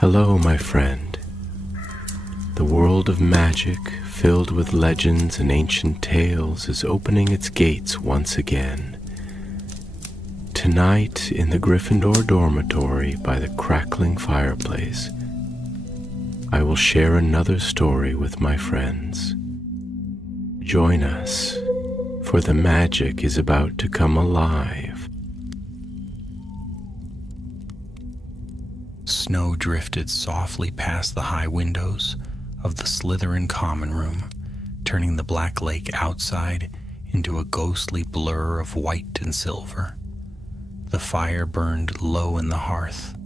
Hello, my friend. The world of magic, filled with legends and ancient tales, is opening its gates once again. Tonight, in the Gryffindor dormitory by the crackling fireplace, I will share another story with my friends. Join us, for the magic is about to come alive. Snow drifted softly past the high windows of the Slytherin common room, turning the black lake outside into a ghostly blur of white and silver. The fire burned low in the hearth,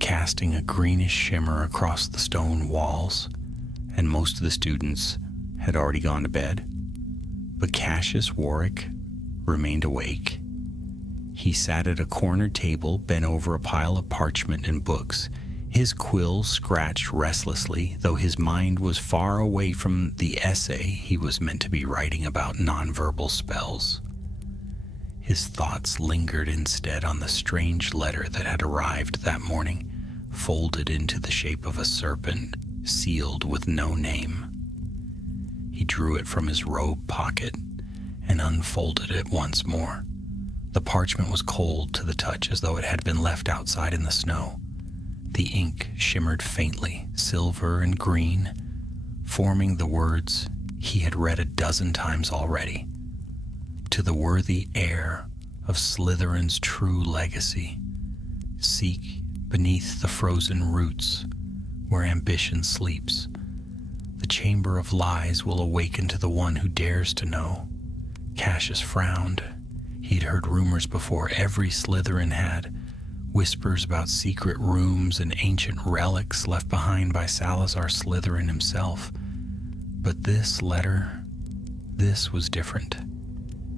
casting a greenish shimmer across the stone walls, and most of the students had already gone to bed. But Cassius Warwick remained awake. He sat at a corner table, bent over a pile of parchment and books. His quill scratched restlessly, though his mind was far away from the essay he was meant to be writing about nonverbal spells. His thoughts lingered instead on the strange letter that had arrived that morning, folded into the shape of a serpent, sealed with no name. He drew it from his robe pocket and unfolded it once more. The parchment was cold to the touch, as though it had been left outside in the snow. The ink shimmered faintly, silver and green, forming the words he had read a dozen times already. To the worthy heir of Slytherin's true legacy, seek beneath the frozen roots where ambition sleeps. The chamber of lies will awaken to the one who dares to know. Cassius frowned. He'd heard rumors before, every Slytherin had. Whispers about secret rooms and ancient relics left behind by Salazar Slytherin himself. But this letter, this was different.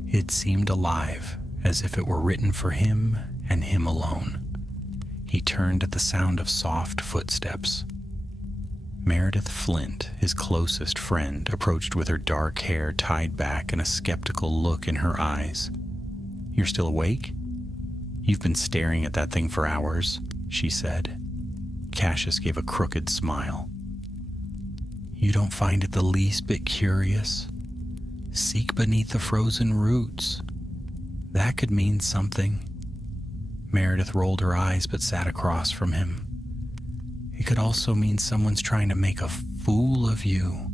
It seemed alive, as if it were written for him and him alone. He turned at the sound of soft footsteps. Meredith Flint, his closest friend, approached with her dark hair tied back and a skeptical look in her eyes. "You're still awake? You've been staring at that thing for hours," she said. Cassius gave a crooked smile. "You don't find it the least bit curious? Seek beneath the frozen roots. That could mean something." Meredith rolled her eyes but sat across from him. "It could also mean someone's trying to make a fool of you.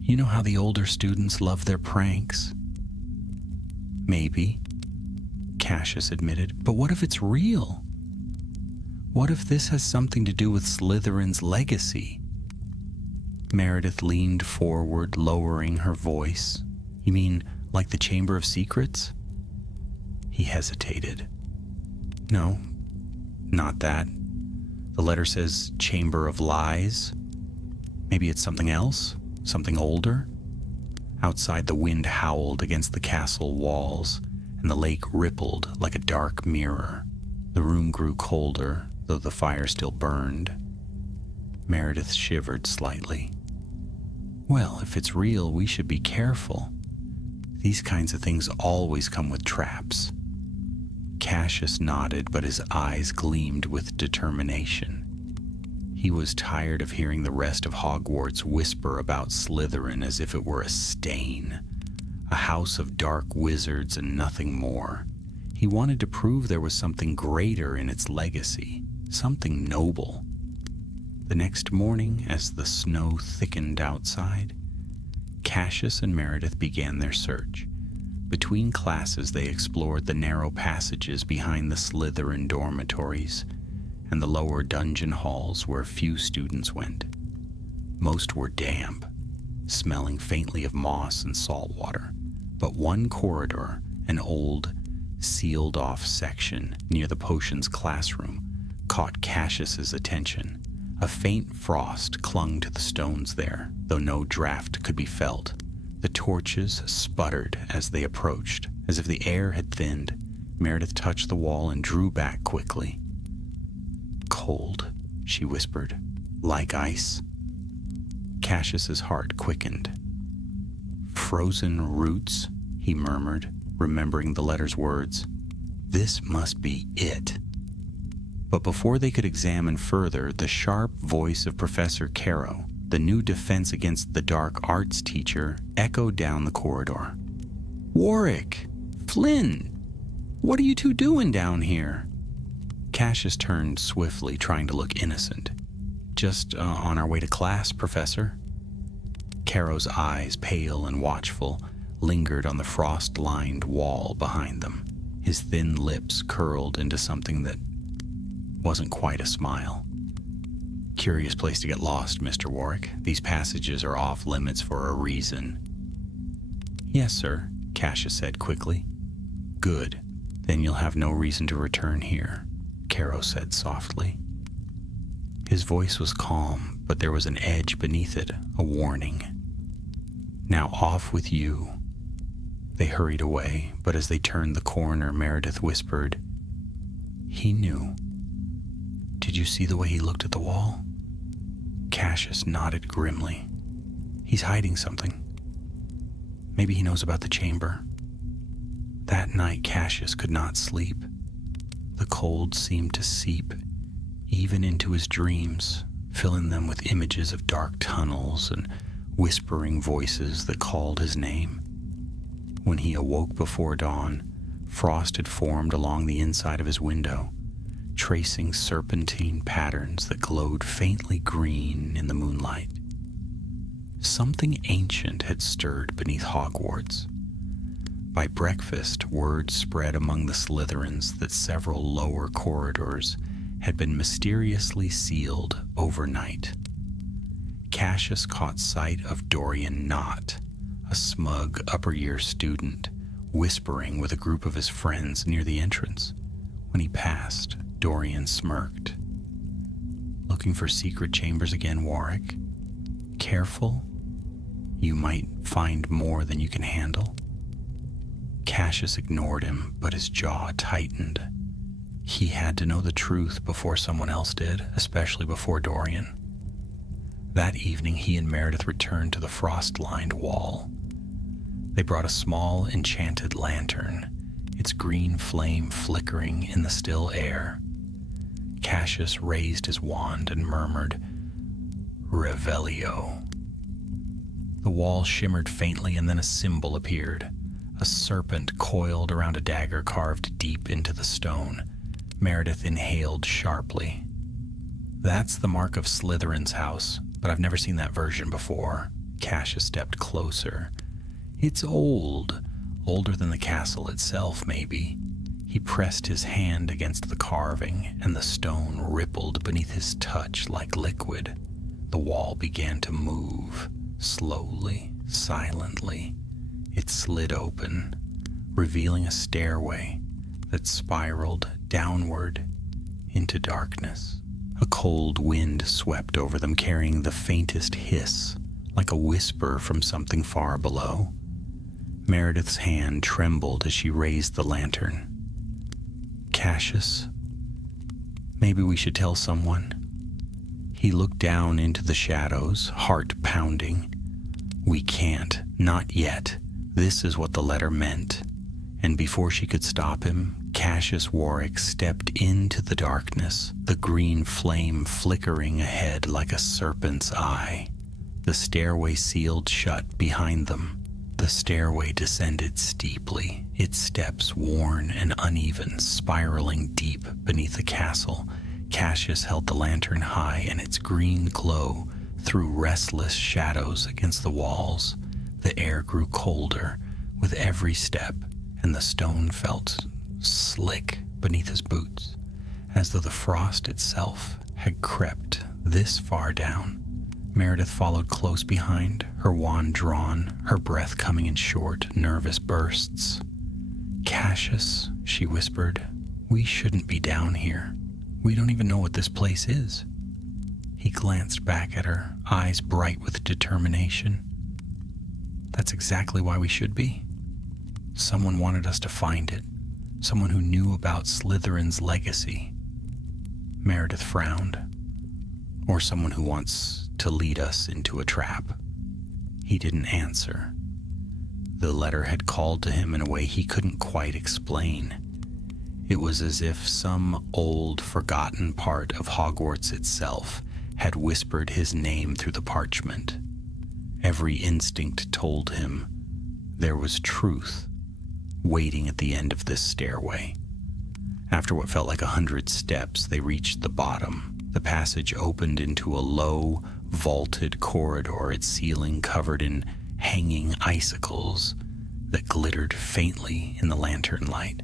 You know how the older students love their pranks." "Maybe," Cassius admitted, "but what if it's real? What if this has something to do with Slytherin's legacy?" Meredith leaned forward, lowering her voice. "You mean like the Chamber of Secrets?" He hesitated. "No, not that. The letter says Chamber of Lies. Maybe it's something else, something older." Outside, the wind howled against the castle walls, and the lake rippled like a dark mirror. The room grew colder, though the fire still burned. Meredith shivered slightly. "Well, if it's real, we should be careful. These kinds of things always come with traps." Cassius nodded, but his eyes gleamed with determination. He was tired of hearing the rest of Hogwarts whisper about Slytherin as if it were a stain, a house of dark wizards and nothing more. He wanted to prove there was something greater in its legacy, something noble. The next morning, as the snow thickened outside, Cassius and Meredith began their search. Between classes, they explored the narrow passages behind the Slytherin dormitories and the lower dungeon halls where few students went. Most were damp, smelling faintly of moss and salt water. But one corridor, an old, sealed-off section near the potions classroom, caught Cassius's attention. A faint frost clung to the stones there, though no draft could be felt. The torches sputtered as they approached, as if the air had thinned. Meredith touched the wall and drew back quickly. "Cold," she whispered. "Like ice." Cassius's heart quickened. "Frozen roots," he murmured, remembering the letter's words. "This must be it." But before they could examine further, the sharp voice of Professor Caro, the new Defense Against the Dark arts teacher, echoed down the corridor. "Warwick! Flynn! What are you two doing down here?" Cassius turned swiftly, trying to look innocent. "Just on our way to class, Professor." Caro's eyes, pale and watchful, lingered on the frost-lined wall behind them. His thin lips curled into something that wasn't quite a smile. "Curious place to get lost, Mr. Warwick. These passages are off limits for a reason." "Yes, sir," Cassius said quickly. "Good. Then you'll have no reason to return here," Caro said softly. His voice was calm, but there was an edge beneath it, a warning. "Now off with you." They hurried away, but as they turned the corner, Meredith whispered, "He knew. Did you see the way he looked at the wall?" Cassius nodded grimly. "He's hiding something. Maybe he knows about the chamber." That night, Cassius could not sleep. The cold seemed to seep even into his dreams, filling them with images of dark tunnels and whispering voices that called his name. When he awoke before dawn, frost had formed along the inside of his window, tracing serpentine patterns that glowed faintly green in the moonlight. Something ancient had stirred beneath Hogwarts. By breakfast, word spread among the Slytherins that several lower corridors had been mysteriously sealed overnight. Cassius caught sight of Dorian Knott, a smug upper-year student, whispering with a group of his friends near the entrance. When he passed, Dorian smirked. "Looking for secret chambers again, Warwick? Careful. You might find more than you can handle." Cassius ignored him, but his jaw tightened. He had to know the truth before someone else did, especially before Dorian. That evening, he and Meredith returned to the frost-lined wall. They brought a small, enchanted lantern, its green flame flickering in the still air. Cassius raised his wand and murmured, "Revelio." The wall shimmered faintly, and then a symbol appeared. A serpent coiled around a dagger carved deep into the stone. Meredith inhaled sharply. "That's the mark of Slytherin's house, but I've never seen that version before." Cassius stepped closer. "It's old, older than the castle itself, maybe." He pressed his hand against the carving, and the stone rippled beneath his touch like liquid. The wall began to move, slowly, silently. It slid open, revealing a stairway that spiraled downward into darkness. A cold wind swept over them, carrying the faintest hiss, like a whisper from something far below. Meredith's hand trembled as she raised the lantern. "Cassius, maybe we should tell someone." He looked down into the shadows, heart pounding. "We can't, not yet. This is what the letter meant." And before she could stop him, Cassius Warwick stepped into the darkness, the green flame flickering ahead like a serpent's eye. The stairway sealed shut behind them. The stairway descended steeply, its steps worn and uneven, spiraling deep beneath the castle. Cassius held the lantern high, and its green glow threw restless shadows against the walls. The air grew colder with every step, and the stone felt slick beneath his boots, as though the frost itself had crept this far down. Meredith followed close behind, her wand drawn, her breath coming in short, nervous bursts. "Cassius," she whispered, "we shouldn't be down here. We don't even know what this place is." He glanced back at her, eyes bright with determination. "That's exactly why we should be. Someone wanted us to find it. Someone who knew about Slytherin's legacy." Meredith frowned. "Or someone who wants to lead us into a trap." He didn't answer. The letter had called to him in a way he couldn't quite explain. It was as if some old, forgotten part of Hogwarts itself had whispered his name through the parchment. Every instinct told him there was truth waiting at the end of this stairway. After what felt like 100 steps, they reached the bottom. The passage opened into a low, vaulted corridor, its ceiling covered in hanging icicles that glittered faintly in the lantern light.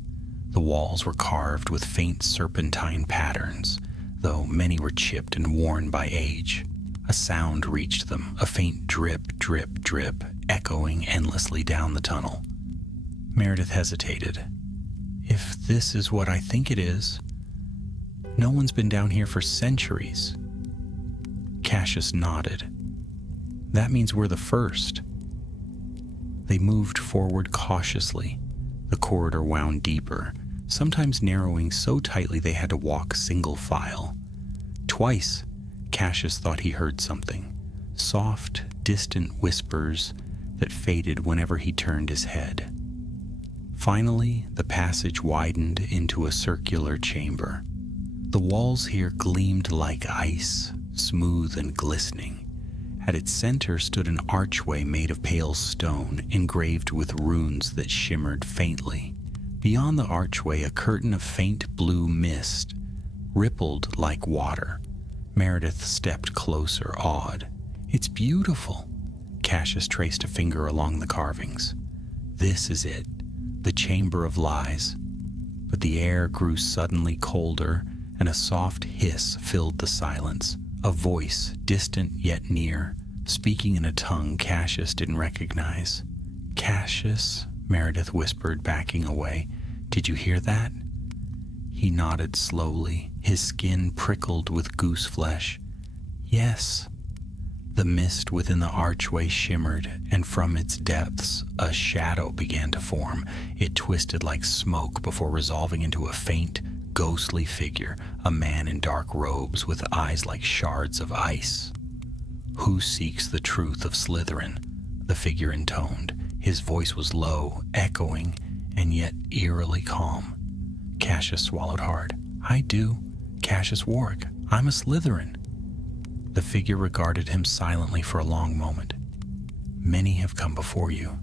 The walls were carved with faint serpentine patterns, though many were chipped and worn by age. A sound reached them, a faint drip, drip, drip, echoing endlessly down the tunnel. Meredith hesitated. If this is what I think it is, no one's been down here for centuries. Cassius nodded. That means we're the first. They moved forward cautiously. The corridor wound deeper, sometimes narrowing so tightly they had to walk single file. Twice, Cassius thought he heard something. Soft, distant whispers that faded whenever he turned his head. Finally, the passage widened into a circular chamber. The walls here gleamed like ice, smooth and glistening. At its center stood an archway made of pale stone, engraved with runes that shimmered faintly. Beyond the archway, a curtain of faint blue mist rippled like water. Meredith stepped closer, awed. It's beautiful. Cassius traced a finger along the carvings. This is it, the Chamber of Lies. But the air grew suddenly colder, and a soft hiss filled the silence. A voice, distant yet near, speaking in a tongue Cassius didn't recognize. Cassius, Meredith whispered, backing away. Did you hear that? He nodded slowly, his skin prickled with goose flesh. Yes. The mist within the archway shimmered, and from its depths a shadow began to form. It twisted like smoke before resolving into a faint, ghostly figure, a man in dark robes with eyes like shards of ice. Who seeks the truth of Slytherin? The figure intoned. His voice was low, echoing, and yet eerily calm. Cassius swallowed hard. I do. Cassius Warwick. I'm a Slytherin. The figure regarded him silently for a long moment. Many have come before you,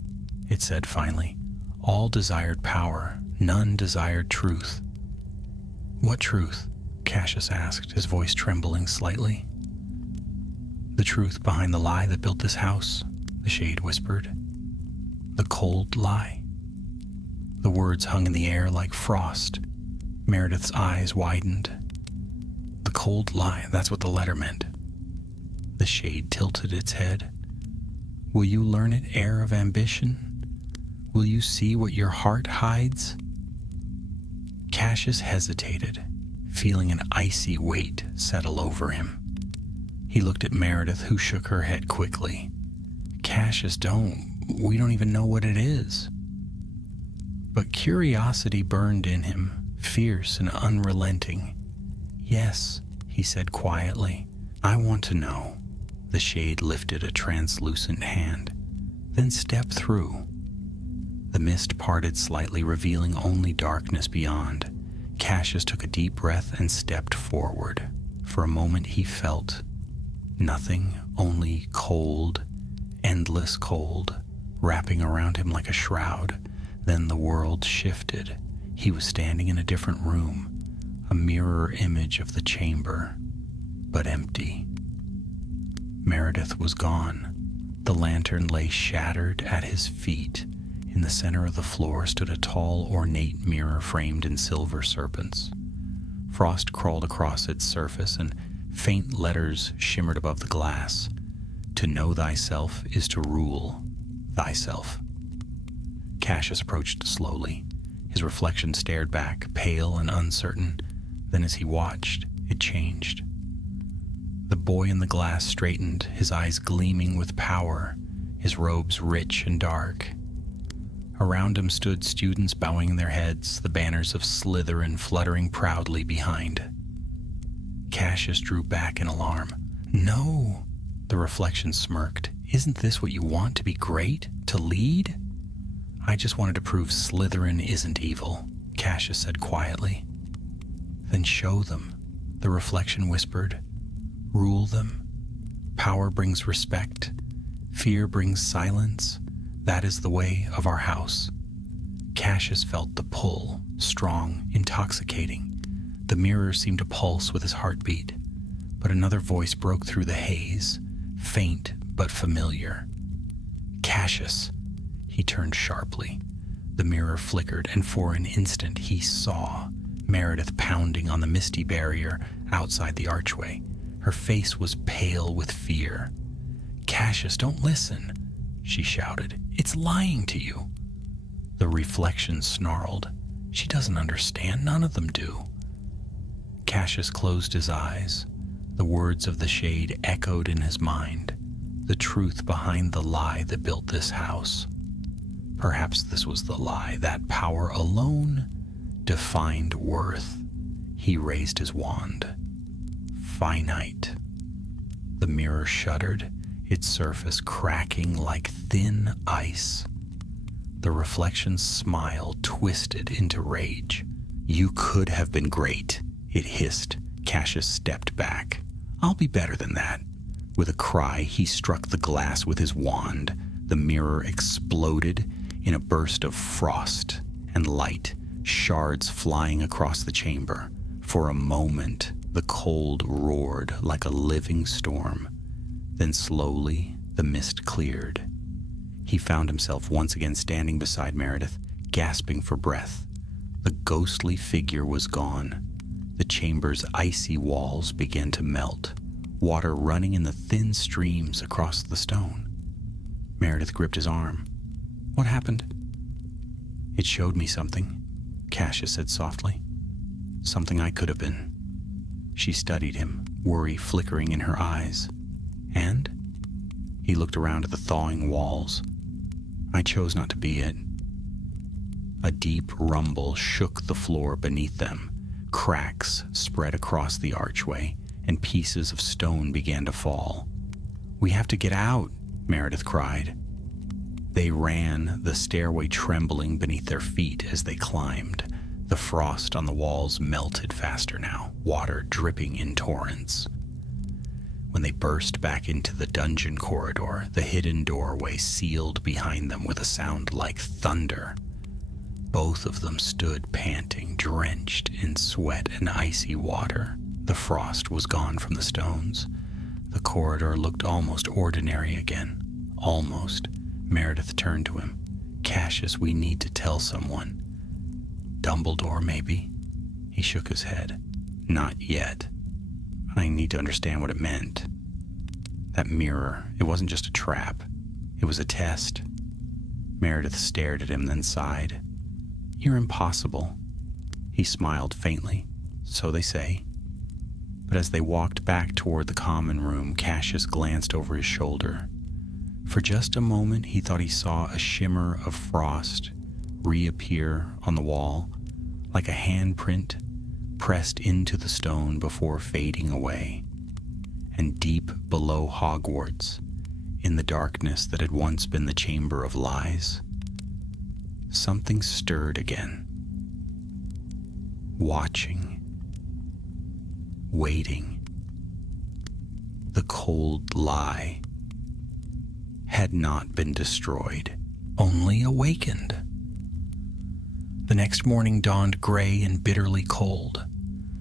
it said finally. All desired power, none desired truth. What truth? Cassius asked, his voice trembling slightly. The truth behind the lie that built this house, the shade whispered. The cold lie. The words hung in the air like frost. Meredith's eyes widened. The cold lie, that's what the letter meant. The shade tilted its head. Will you learn it, heir of ambition? Will you see what your heart hides? Cassius hesitated, feeling an icy weight settle over him. He looked at Meredith, who shook her head quickly. Cassius, we don't even know what it is. But curiosity burned in him, fierce and unrelenting. Yes, he said quietly, I want to know. The shade lifted a translucent hand. Then step through. The mist parted slightly, revealing only darkness beyond. Cassius took a deep breath and stepped forward. For a moment he felt nothing, only cold, endless cold, wrapping around him like a shroud. Then the world shifted. He was standing in a different room, a mirror image of the chamber, but empty. Meredith was gone. The lantern lay shattered at his feet. In the center of the floor stood a tall, ornate mirror framed in silver serpents. Frost crawled across its surface, and faint letters shimmered above the glass. To know thyself is to rule thyself. Cassius approached slowly. His reflection stared back, pale and uncertain. Then as he watched, it changed. The boy in the glass straightened, his eyes gleaming with power, his robes rich and dark. Around him stood students bowing their heads, the banners of Slytherin fluttering proudly behind. Cassius drew back in alarm. No, the reflection smirked. Isn't this what you want, to be great? To lead? I just wanted to prove Slytherin isn't evil. Cassius said quietly. Then show them, the reflection whispered. Rule them. Power brings respect. Fear brings silence. That is the way of our house. Cassius felt the pull, strong, intoxicating. The mirror seemed to pulse with his heartbeat, but another voice broke through the haze, faint but familiar. Cassius! He turned sharply. The mirror flickered, and for an instant he saw Meredith pounding on the misty barrier outside the archway. Her face was pale with fear. Cassius, don't listen, she shouted. It's lying to you. The reflection snarled. She doesn't understand. None of them do. Cassius closed his eyes. The words of the shade echoed in his mind. The truth behind the lie that built this house. Perhaps this was the lie. That power alone defined worth. He raised his wand. Finite. The mirror shuddered, its surface cracking like thin ice. The reflection's smile twisted into rage. You could have been great, it hissed. Cassius stepped back. I'll be better than that. With a cry, he struck the glass with his wand. The mirror exploded in a burst of frost and light, shards flying across the chamber. For a moment, the cold roared like a living storm. Then slowly, the mist cleared. He found himself once again standing beside Meredith, gasping for breath. The ghostly figure was gone. The chamber's icy walls began to melt, water running in the thin streams across the stone. Meredith gripped his arm. What happened? It showed me something, Cassius said softly. Something I could have been. She studied him, worry flickering in her eyes. And? He looked around at the thawing walls. I chose not to be it. A deep rumble shook the floor beneath them. Cracks spread across the archway, and pieces of stone began to fall. We have to get out, Meredith cried. They ran, the stairway trembling beneath their feet as they climbed. The frost on the walls melted faster now, water dripping in torrents. When they burst back into the dungeon corridor, the hidden doorway sealed behind them with a sound like thunder. Both of them stood panting, drenched in sweat and icy water. The frost was gone from the stones. The corridor looked almost ordinary again. Almost. Meredith turned to him. Cassius, we need to tell someone. Dumbledore, maybe? He shook his head. Not yet. I need to understand what it meant. That mirror, it wasn't just a trap. It was a test. Meredith stared at him, then sighed. You're impossible. He smiled faintly. So they say. But as they walked back toward the common room, Cassius glanced over his shoulder. For just a moment, he thought he saw a shimmer of frost reappear on the wall, like a handprint pressed into the stone before fading away. And deep below Hogwarts, in the darkness that had once been the Chamber of Lies, something stirred again. Watching. Waiting. The cold lie had not been destroyed, only awakened. The next morning dawned gray and bitterly cold.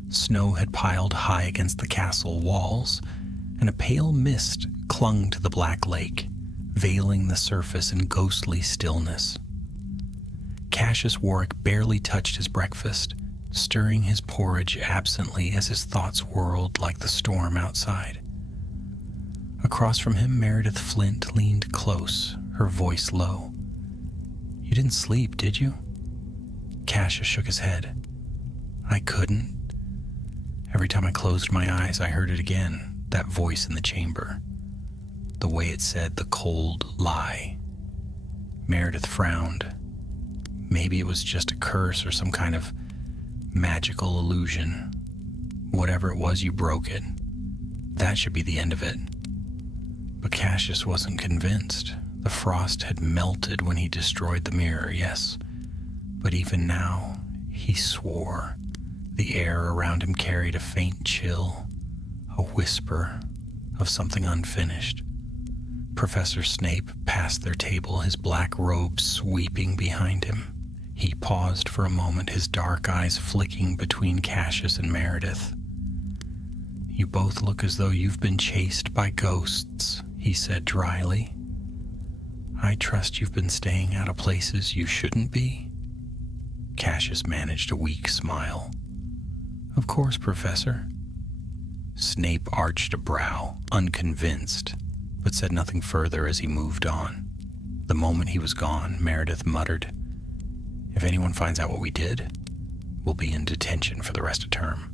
Snow had piled high against the castle walls, and a pale mist clung to the black lake, veiling the surface in ghostly stillness. Cassius Warwick barely touched his breakfast, stirring his porridge absently as his thoughts whirled like the storm outside. Across from him, Meredith Flint leaned close, her voice low. You didn't sleep, did you? Cassius shook his head. I couldn't. Every time I closed my eyes, I heard it again, that voice in the chamber. The way it said the cold lie. Meredith frowned. Maybe it was just a curse or some kind of magical illusion. Whatever it was, you broke it. That should be the end of it. But Cassius wasn't convinced. The frost had melted when he destroyed the mirror, yes. But even now, He swore. The air around him carried a faint chill, a whisper of something unfinished. Professor Snape passed their table, his black robe sweeping behind him. He paused for a moment, his dark eyes flicking between Cassius and Meredith. "You both look as though you've been chased by ghosts," he said dryly. "I trust you've been staying out of places you shouldn't be?" Cassius managed a weak smile. "Of course, Professor." Snape arched a brow, unconvinced, but said nothing further as he moved on. The moment he was gone, Meredith muttered, "If anyone finds out what we did, we'll be in detention for the rest of term."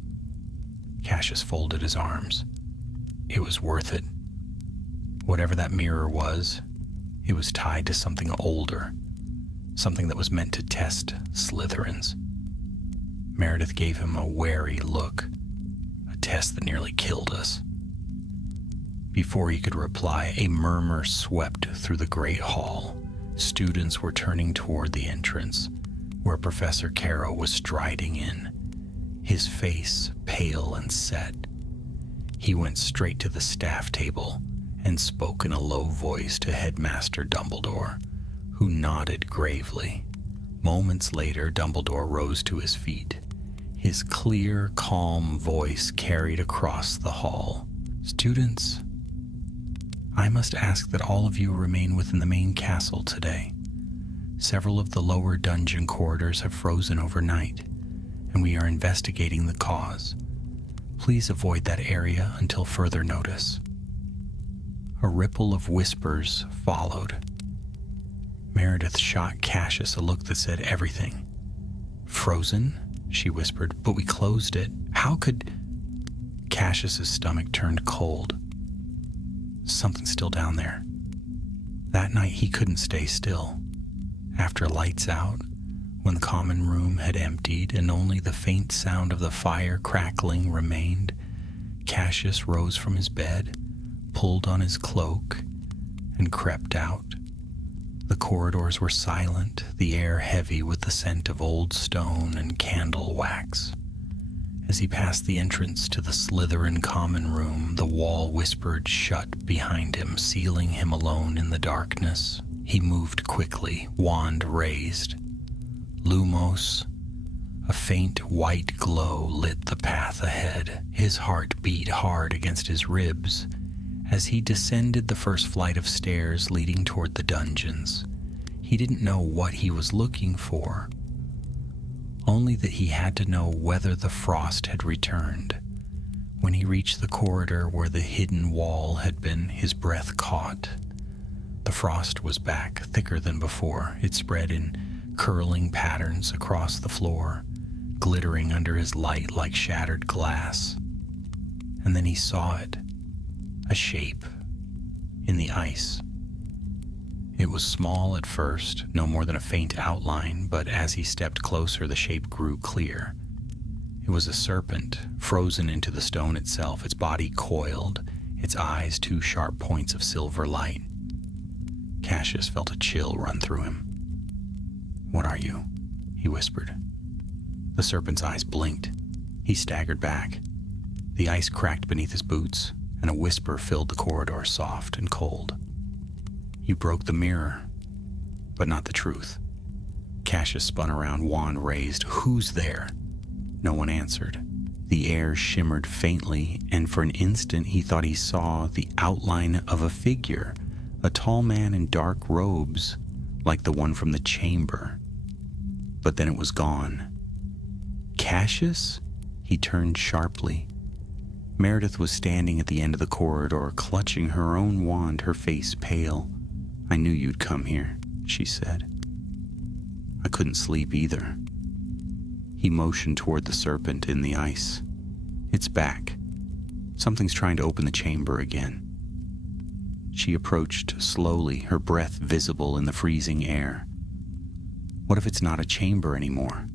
Cassius folded his arms. It was worth it. Whatever that mirror was, it was tied to something older, something that was meant to test Slytherins. Meredith gave him a wary look, a test that nearly killed us. Before he could reply, a murmur swept through the great hall. Students were turning toward the entrance, where Professor Caro was striding in, his face pale and set. He went straight to the staff table and spoke in a low voice to Headmaster Dumbledore, who nodded gravely. Moments later, Dumbledore rose to his feet. His clear, calm voice carried across the hall. "Students, I must ask that all of you remain within the main castle today. Several of the lower dungeon corridors have frozen overnight, and we are investigating the cause. Please avoid that area until further notice." A ripple of whispers followed. Meredith shot Cassius a look that said everything. "Frozen?" she whispered. "But we closed it. How could—" Cassius's stomach turned cold. Something's still down there. That night he couldn't stay still. After lights out, when the common room had emptied and only the faint sound of the fire crackling remained, Cassius rose from his bed, pulled on his cloak, and crept out. The corridors were silent, the air heavy with the scent of old stone and candle wax. As he passed the entrance to the Slytherin common room, the wall whispered shut behind him, sealing him alone in the darkness. He moved quickly, wand raised. Lumos, a faint white glow lit the path ahead. His heart beat hard against his ribs as he descended the first flight of stairs leading toward the dungeons. He didn't know what he was looking for, only that he had to know whether the frost had returned. When he reached the corridor where the hidden wall had been, his breath caught. The frost was back, thicker than before. It spread in curling patterns across the floor, glittering under his light like shattered glass. And then he saw it, a shape in the ice. It was small at first, no more than a faint outline, but as he stepped closer, the shape grew clear. It was a serpent, frozen into the stone itself, its body coiled, its eyes two sharp points of silver light. Cassius felt a chill run through him. "What are you?" he whispered. The serpent's eyes blinked. He staggered back. The ice cracked beneath his boots, and a whisper filled the corridor, soft and cold. "You broke the mirror, but not the truth." Cassius spun around, wand raised. "Who's there?" No one answered. The air shimmered faintly, and for an instant he thought he saw the outline of a figure, a tall man in dark robes, like the one from the chamber. But then it was gone. "Cassius?" He turned sharply. Meredith was standing at the end of the corridor, clutching her own wand, her face pale. "I knew you'd come here," she said. "I couldn't sleep either." He motioned toward the serpent in the ice. "It's back. Something's trying to open the chamber again." She approached slowly, her breath visible in the freezing air. What if it's not a chamber anymore?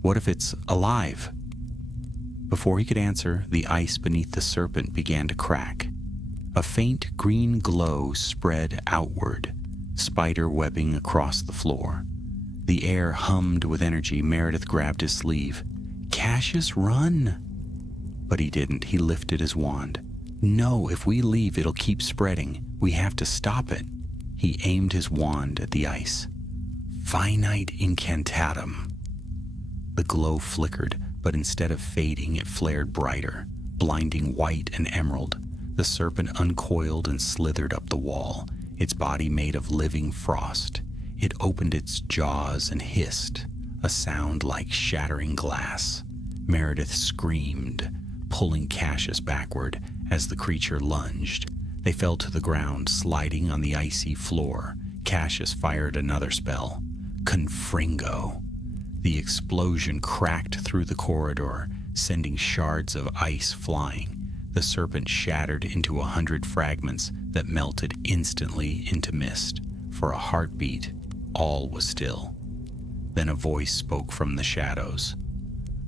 What if it's alive? Before he could answer, the ice beneath the serpent began to crack. A faint green glow spread outward, spider webbing across the floor. The air hummed with energy. Meredith grabbed his sleeve. "Cassius, run!" But he didn't. He lifted his wand. "No, if we leave, it'll keep spreading. We have to stop it." He aimed his wand at the ice. "Finite incantatum." The glow flickered, but instead of fading, it flared brighter, blinding white and emerald. The serpent uncoiled and slithered up the wall, its body made of living frost. It opened its jaws and hissed, a sound like shattering glass. Meredith screamed, pulling Cassius backward as the creature lunged. They fell to the ground, sliding on the icy floor. Cassius fired another spell, Confringo. The explosion cracked through the corridor, sending shards of ice flying. The serpent shattered into 100 fragments that melted instantly into mist. For a heartbeat, all was still. Then a voice spoke from the shadows.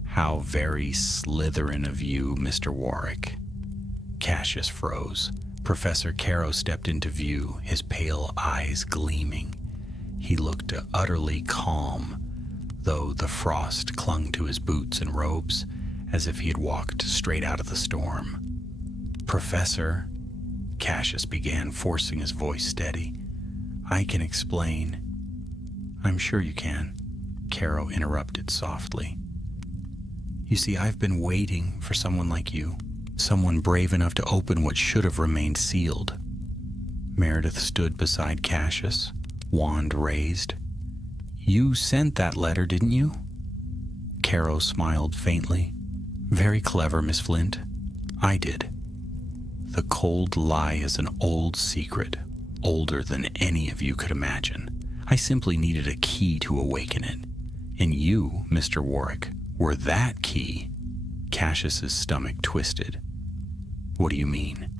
"How very Slytherin of you, Mr. Warwick." Cassius froze. Professor Caro stepped into view, his pale eyes gleaming. He looked utterly calm, though the frost clung to his boots and robes, as if he had walked straight out of the storm. "Professor," Cassius began, forcing his voice steady, "I can explain." "I'm sure you can," Caro interrupted softly. "You see, I've been waiting for someone like you, someone brave enough to open what should have remained sealed." Meredith stood beside Cassius, wand raised. "You sent that letter, didn't you?" Caro smiled faintly. "Very clever, Miss Flint. I did." "The cold lie is an old secret, older than any of you could imagine. I simply needed a key to awaken it. And you, Mr. Warwick, were that key." Cassius's stomach twisted. "What do you mean?"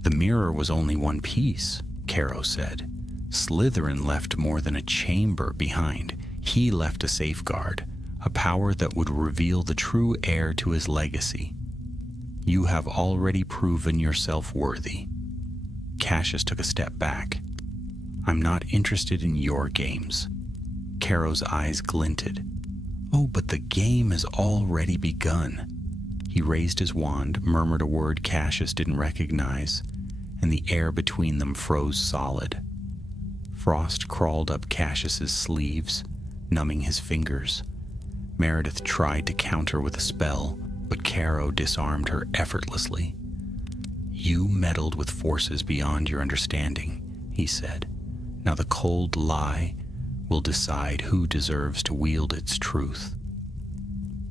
"The mirror was only one piece," Caro said. "Slytherin left more than a chamber behind. He left a safeguard, a power that would reveal the true heir to his legacy. You have already proven yourself worthy." Cassius took a step back. "I'm not interested in your games." Caro's eyes glinted. "Oh, but the game has already begun." He raised his wand, murmured a word Cassius didn't recognize, and the air between them froze solid. Frost crawled up Cassius's sleeves, numbing his fingers. Meredith tried to counter with a spell, but Caro disarmed her effortlessly. "You meddled with forces beyond your understanding," he said. "Now the cold lie will decide who deserves to wield its truth."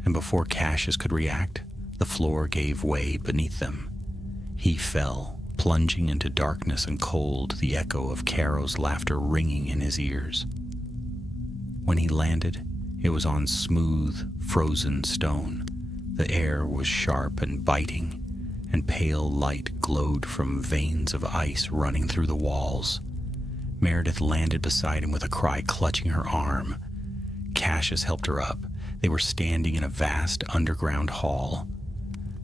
And before Cassius could react, the floor gave way beneath them. He fell, plunging into darkness and cold, the echo of Caro's laughter ringing in his ears. When he landed, it was on smooth, frozen stone. The air was sharp and biting, and pale light glowed from veins of ice running through the walls. Meredith landed beside him with a cry, clutching her arm. Cassius helped her up. They were standing in a vast underground hall.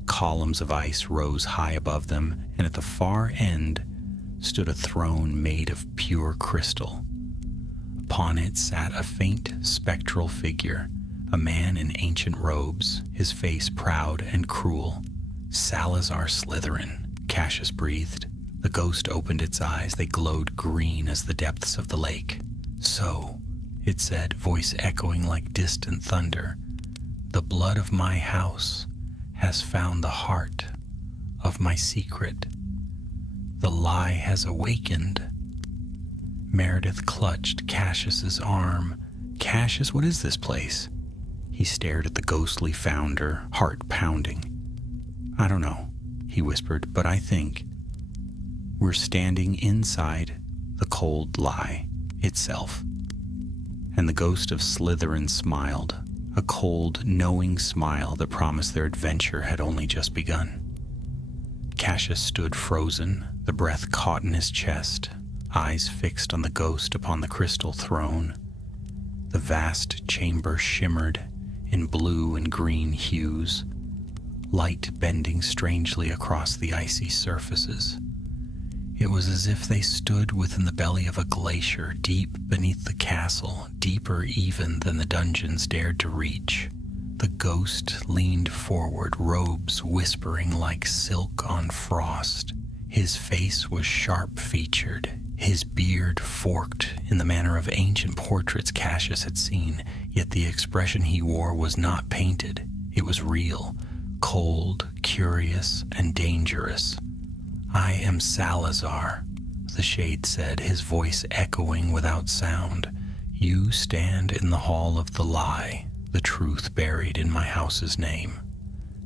Columns of ice rose high above them, and at the far end stood a throne made of pure crystal. Upon it sat a faint, spectral figure, a man in ancient robes, his face proud and cruel. "Salazar Slytherin," Cassius breathed. The ghost opened its eyes. They glowed green as the depths of the lake. "So," it said, voice echoing like distant thunder, "the blood of my house has found the heart of my secret. The lie has awakened." Meredith clutched Cassius's arm. "Cassius, what is this place?" He stared at the ghostly founder, heart pounding. "I don't know," he whispered, "but I think we're standing inside the cold lie itself." And the ghost of Slytherin smiled, a cold, knowing smile that promised their adventure had only just begun. Cassius stood frozen, the breath caught in his chest, eyes fixed on the ghost upon the crystal throne. The vast chamber shimmered in blue and green hues, light bending strangely across the icy surfaces. It was as if they stood within the belly of a glacier deep beneath the castle, deeper even than the dungeons dared to reach. The ghost leaned forward, robes whispering like silk on frost. His face was sharp-featured, his beard forked in the manner of ancient portraits Cassius had seen, yet the expression he wore was not painted. It was real, cold, curious, and dangerous. "I am Salazar," the shade said, his voice echoing without sound. "You stand in the hall of the lie, the truth buried in my house's name."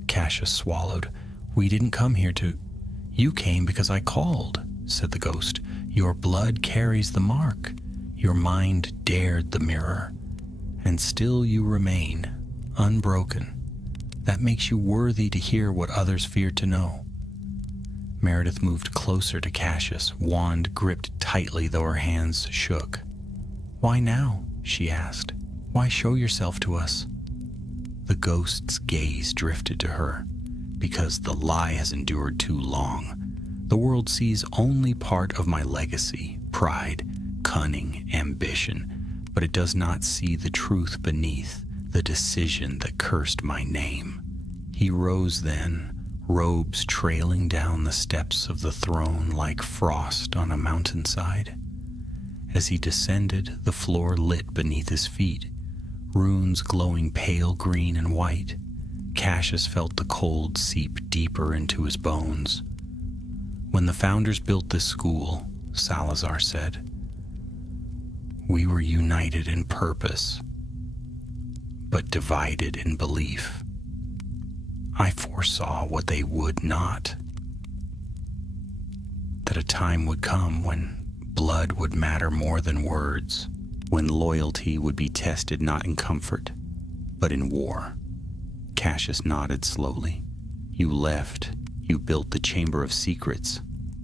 Cassius swallowed. "We didn't come here to—" "You came because I called," said the ghost. "Your blood carries the mark. Your mind dared the mirror. And still you remain, unbroken. That makes you worthy to hear what others feared to know." Meredith moved closer to Cassius, wand gripped tightly though her hands shook. "Why now?" she asked. "Why show yourself to us?" The ghost's gaze drifted to her. "Because the lie has endured too long. The world sees only part of my legacy, pride, cunning, ambition, but it does not see the truth beneath, the decision that cursed my name." He rose then, robes trailing down the steps of the throne like frost on a mountainside. As he descended, the floor lit beneath his feet, runes glowing pale green and white. Cassius felt the cold seep deeper into his bones. "When the founders built this school," Salazar said, "we were united in purpose, but divided in belief. I foresaw what they would not. That a time would come when blood would matter more than words, when loyalty would be tested not in comfort, but in war." Cassius nodded slowly. "You left. You built the Chamber of Secrets.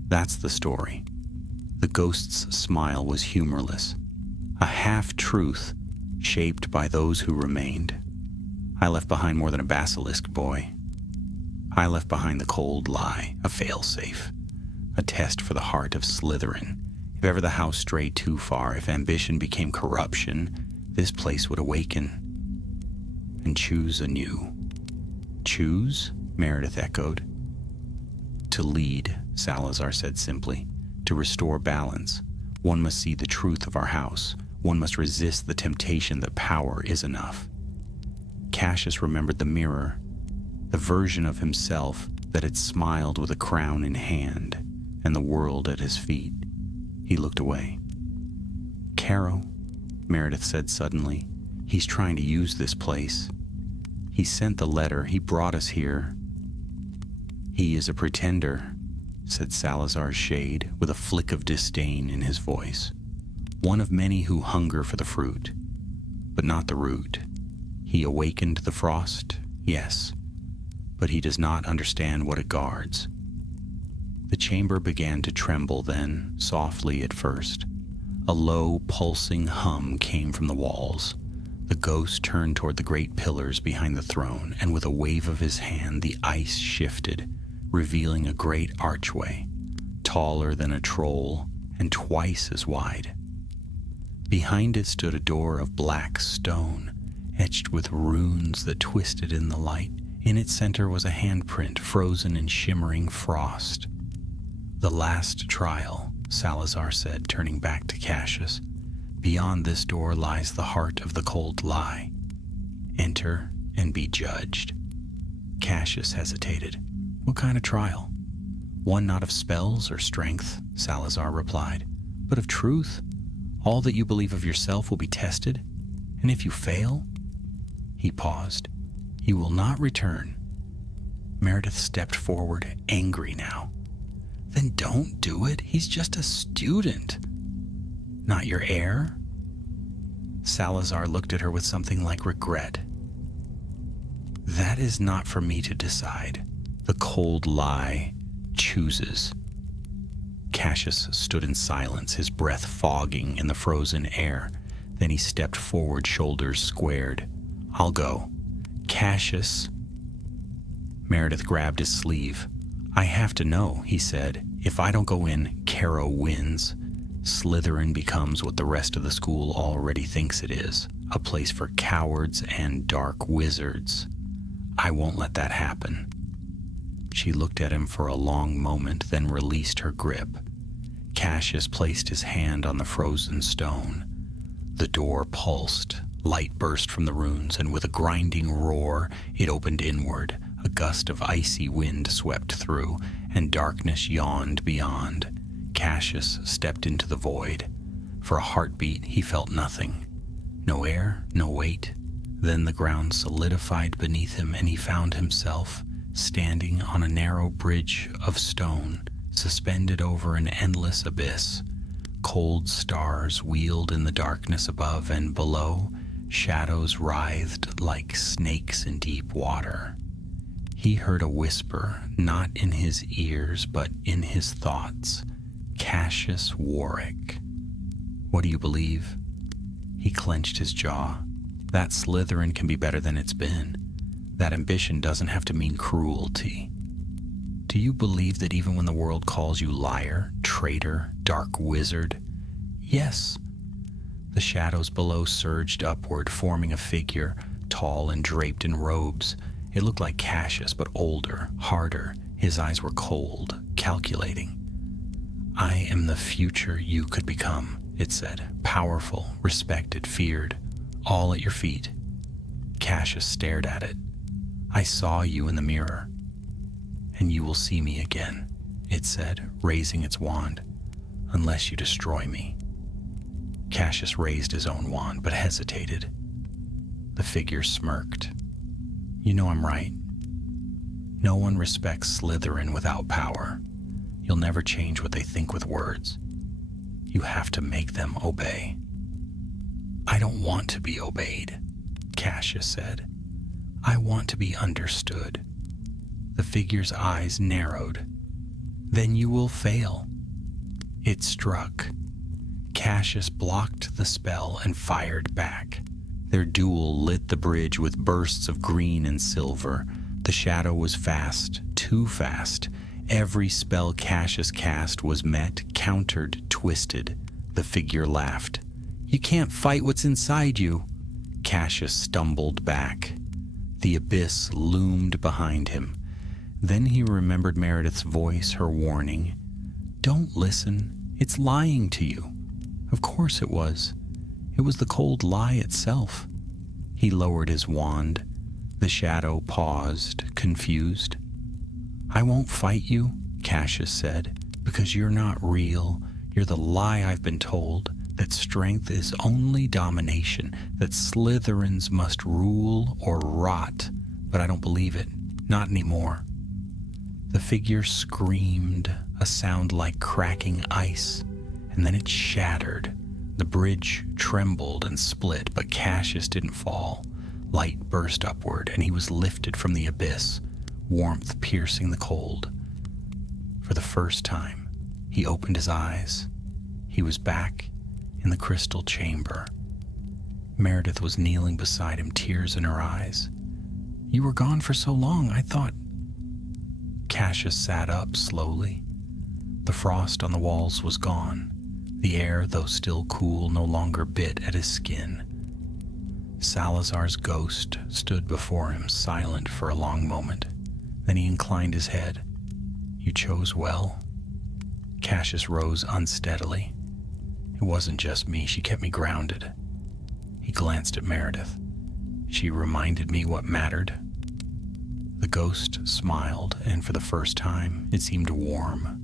That's the story." The ghost's smile was humorless. "A half-truth shaped by those who remained. I left behind more than a basilisk, boy. I left behind the cold lie, a failsafe, a test for the heart of Slytherin. If ever the house strayed too far, if ambition became corruption, this place would awaken and choose anew." "Choose?" Meredith echoed. "To lead," Salazar said simply. "To restore balance. One must see the truth of our house. One must resist the temptation that power is enough." Cassius remembered the mirror, the version of himself that had smiled with a crown in hand and the world at his feet. He looked away. "Caro," Meredith said suddenly, "he's trying to use this place. He sent the letter. He brought us here." "He is a pretender," said Salazar's shade with a flick of disdain in his voice. "One of many who hunger for the fruit, but not the root. He awakened the frost, yes, but he does not understand what it guards." The chamber began to tremble then, softly at first. A low, pulsing hum came from the walls. The ghost turned toward the great pillars behind the throne, and with a wave of his hand, the ice shifted, revealing a great archway, taller than a troll and twice as wide. Behind it stood a door of black stone, etched with runes that twisted in the light. In its center was a handprint frozen in shimmering frost. "The last trial," Salazar said, turning back to Cassius. "Beyond this door lies the heart of the cold lie. Enter and be judged." Cassius hesitated. "What kind of trial?" "One not of spells or strength," Salazar replied, "but of truth. All that you believe of yourself will be tested, and if you fail—" He paused. "You will not return." Meredith stepped forward, angry now. "Then don't do it. He's just a student." "Not your heir?" Salazar looked at her with something like regret. "That is not for me to decide. The cold lie chooses." Cassius stood in silence, his breath fogging in the frozen air. Then he stepped forward, shoulders squared. "I'll go." "Cassius." Meredith grabbed his sleeve. "I have to know," he said. "If I don't go in, Caro wins, Slytherin becomes what the rest of the school already thinks it is, a place for cowards and dark wizards. I won't let that happen. She looked at him for a long moment, then released her grip. Cassius placed his hand on the frozen stone. The door pulsed, light burst from the runes, and with a grinding roar, it opened inward. A gust of icy wind swept through, and darkness yawned beyond. Cassius stepped into the void. For a heartbeat, he felt nothing. No air, no weight. Then the ground solidified beneath him, and he found himself standing on a narrow bridge of stone, suspended over an endless abyss. Cold stars wheeled in the darkness above, and below, shadows writhed like snakes in deep water. He heard a whisper, not in his ears, but in his thoughts. Cassius Warwick. What do you believe? He clenched his jaw. That Slytherin can be better than it's been. That ambition doesn't have to mean cruelty. Do you believe that even when the world calls you liar, traitor, dark wizard? Yes. The shadows below surged upward, forming a figure, tall and draped in robes. It looked like Cassius, but older, harder. His eyes were cold, calculating. I am the future you could become, it said. Powerful, respected, feared, all at your feet. Cassius stared at it. I saw you in the mirror. And you will see me again, it said, raising its wand, unless you destroy me. Cassius raised his own wand, but hesitated. The figure smirked. You know I'm right. No one respects Slytherin without power. You'll never change what they think with words. You have to make them obey. I don't want to be obeyed, Cassius said. I want to be understood. The figure's eyes narrowed. Then you will fail. It struck. Cassius blocked the spell and fired back. Their duel lit the bridge with bursts of green and silver. The shadow was fast, too fast. Every spell Cassius cast was met, countered, twisted. The figure laughed. You can't fight what's inside you. Cassius stumbled back. The abyss loomed behind him. Then he remembered Meredith's voice, her warning. Don't listen. It's lying to you. Of course it was. It was the cold lie itself. He lowered his wand. The shadow paused, confused. I won't fight you, Cassius said, because you're not real. You're the lie I've been told, that strength is only domination, that Slytherins must rule or rot. But I don't believe it. Not anymore. The figure screamed, a sound like cracking ice, and then it shattered. The bridge trembled and split, but Cassius didn't fall. Light burst upward, and he was lifted from the abyss, warmth piercing the cold. For the first time, he opened his eyes. He was back in the crystal chamber. Meredith was kneeling beside him, tears in her eyes. You were gone for so long, I thought... Cassius sat up slowly. The frost on the walls was gone. The air, though still cool, no longer bit at his skin. Salazar's ghost stood before him, silent for a long moment. Then he inclined his head. You chose well. Cassius rose unsteadily. It wasn't just me. She kept me grounded. He glanced at Meredith. She reminded me what mattered. The ghost smiled, and for the first time, it seemed warm.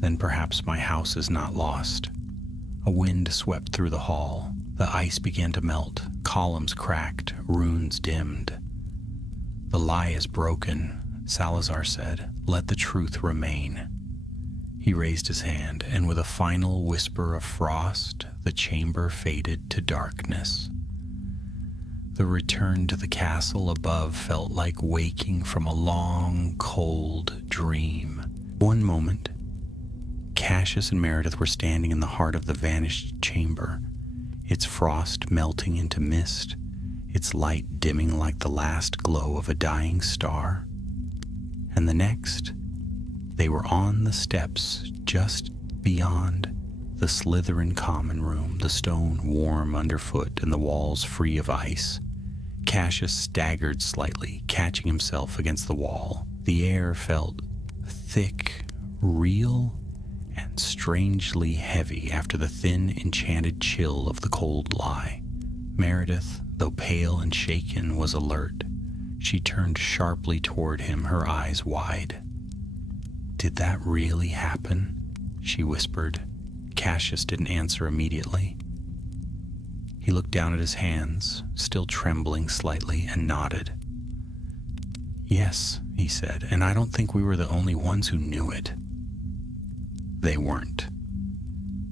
Then perhaps my house is not lost. A wind swept through the hall. The ice began to melt. Columns cracked. Runes dimmed. The lie is broken, Salazar said. Let the truth remain. He raised his hand, and with a final whisper of frost, the chamber faded to darkness. The return to the castle above felt like waking from a long, cold dream. One moment, Cassius and Meredith were standing in the heart of the vanished chamber, its frost melting into mist, its light dimming like the last glow of a dying star. And the next, they were on the steps, just Beyond, the Slytherin common room, the stone warm underfoot and the walls free of ice. Cassius staggered slightly, catching himself against the wall. The air felt thick, real, and strangely heavy after the thin, enchanted chill of the cold lie. Meredith, though pale and shaken, was alert. She turned sharply toward him, her eyes wide. "Did that really happen?" she whispered. Cassius didn't answer immediately. He looked down at his hands, still trembling slightly, and nodded. "Yes," he said, "and I don't think we were the only ones who knew it." They weren't.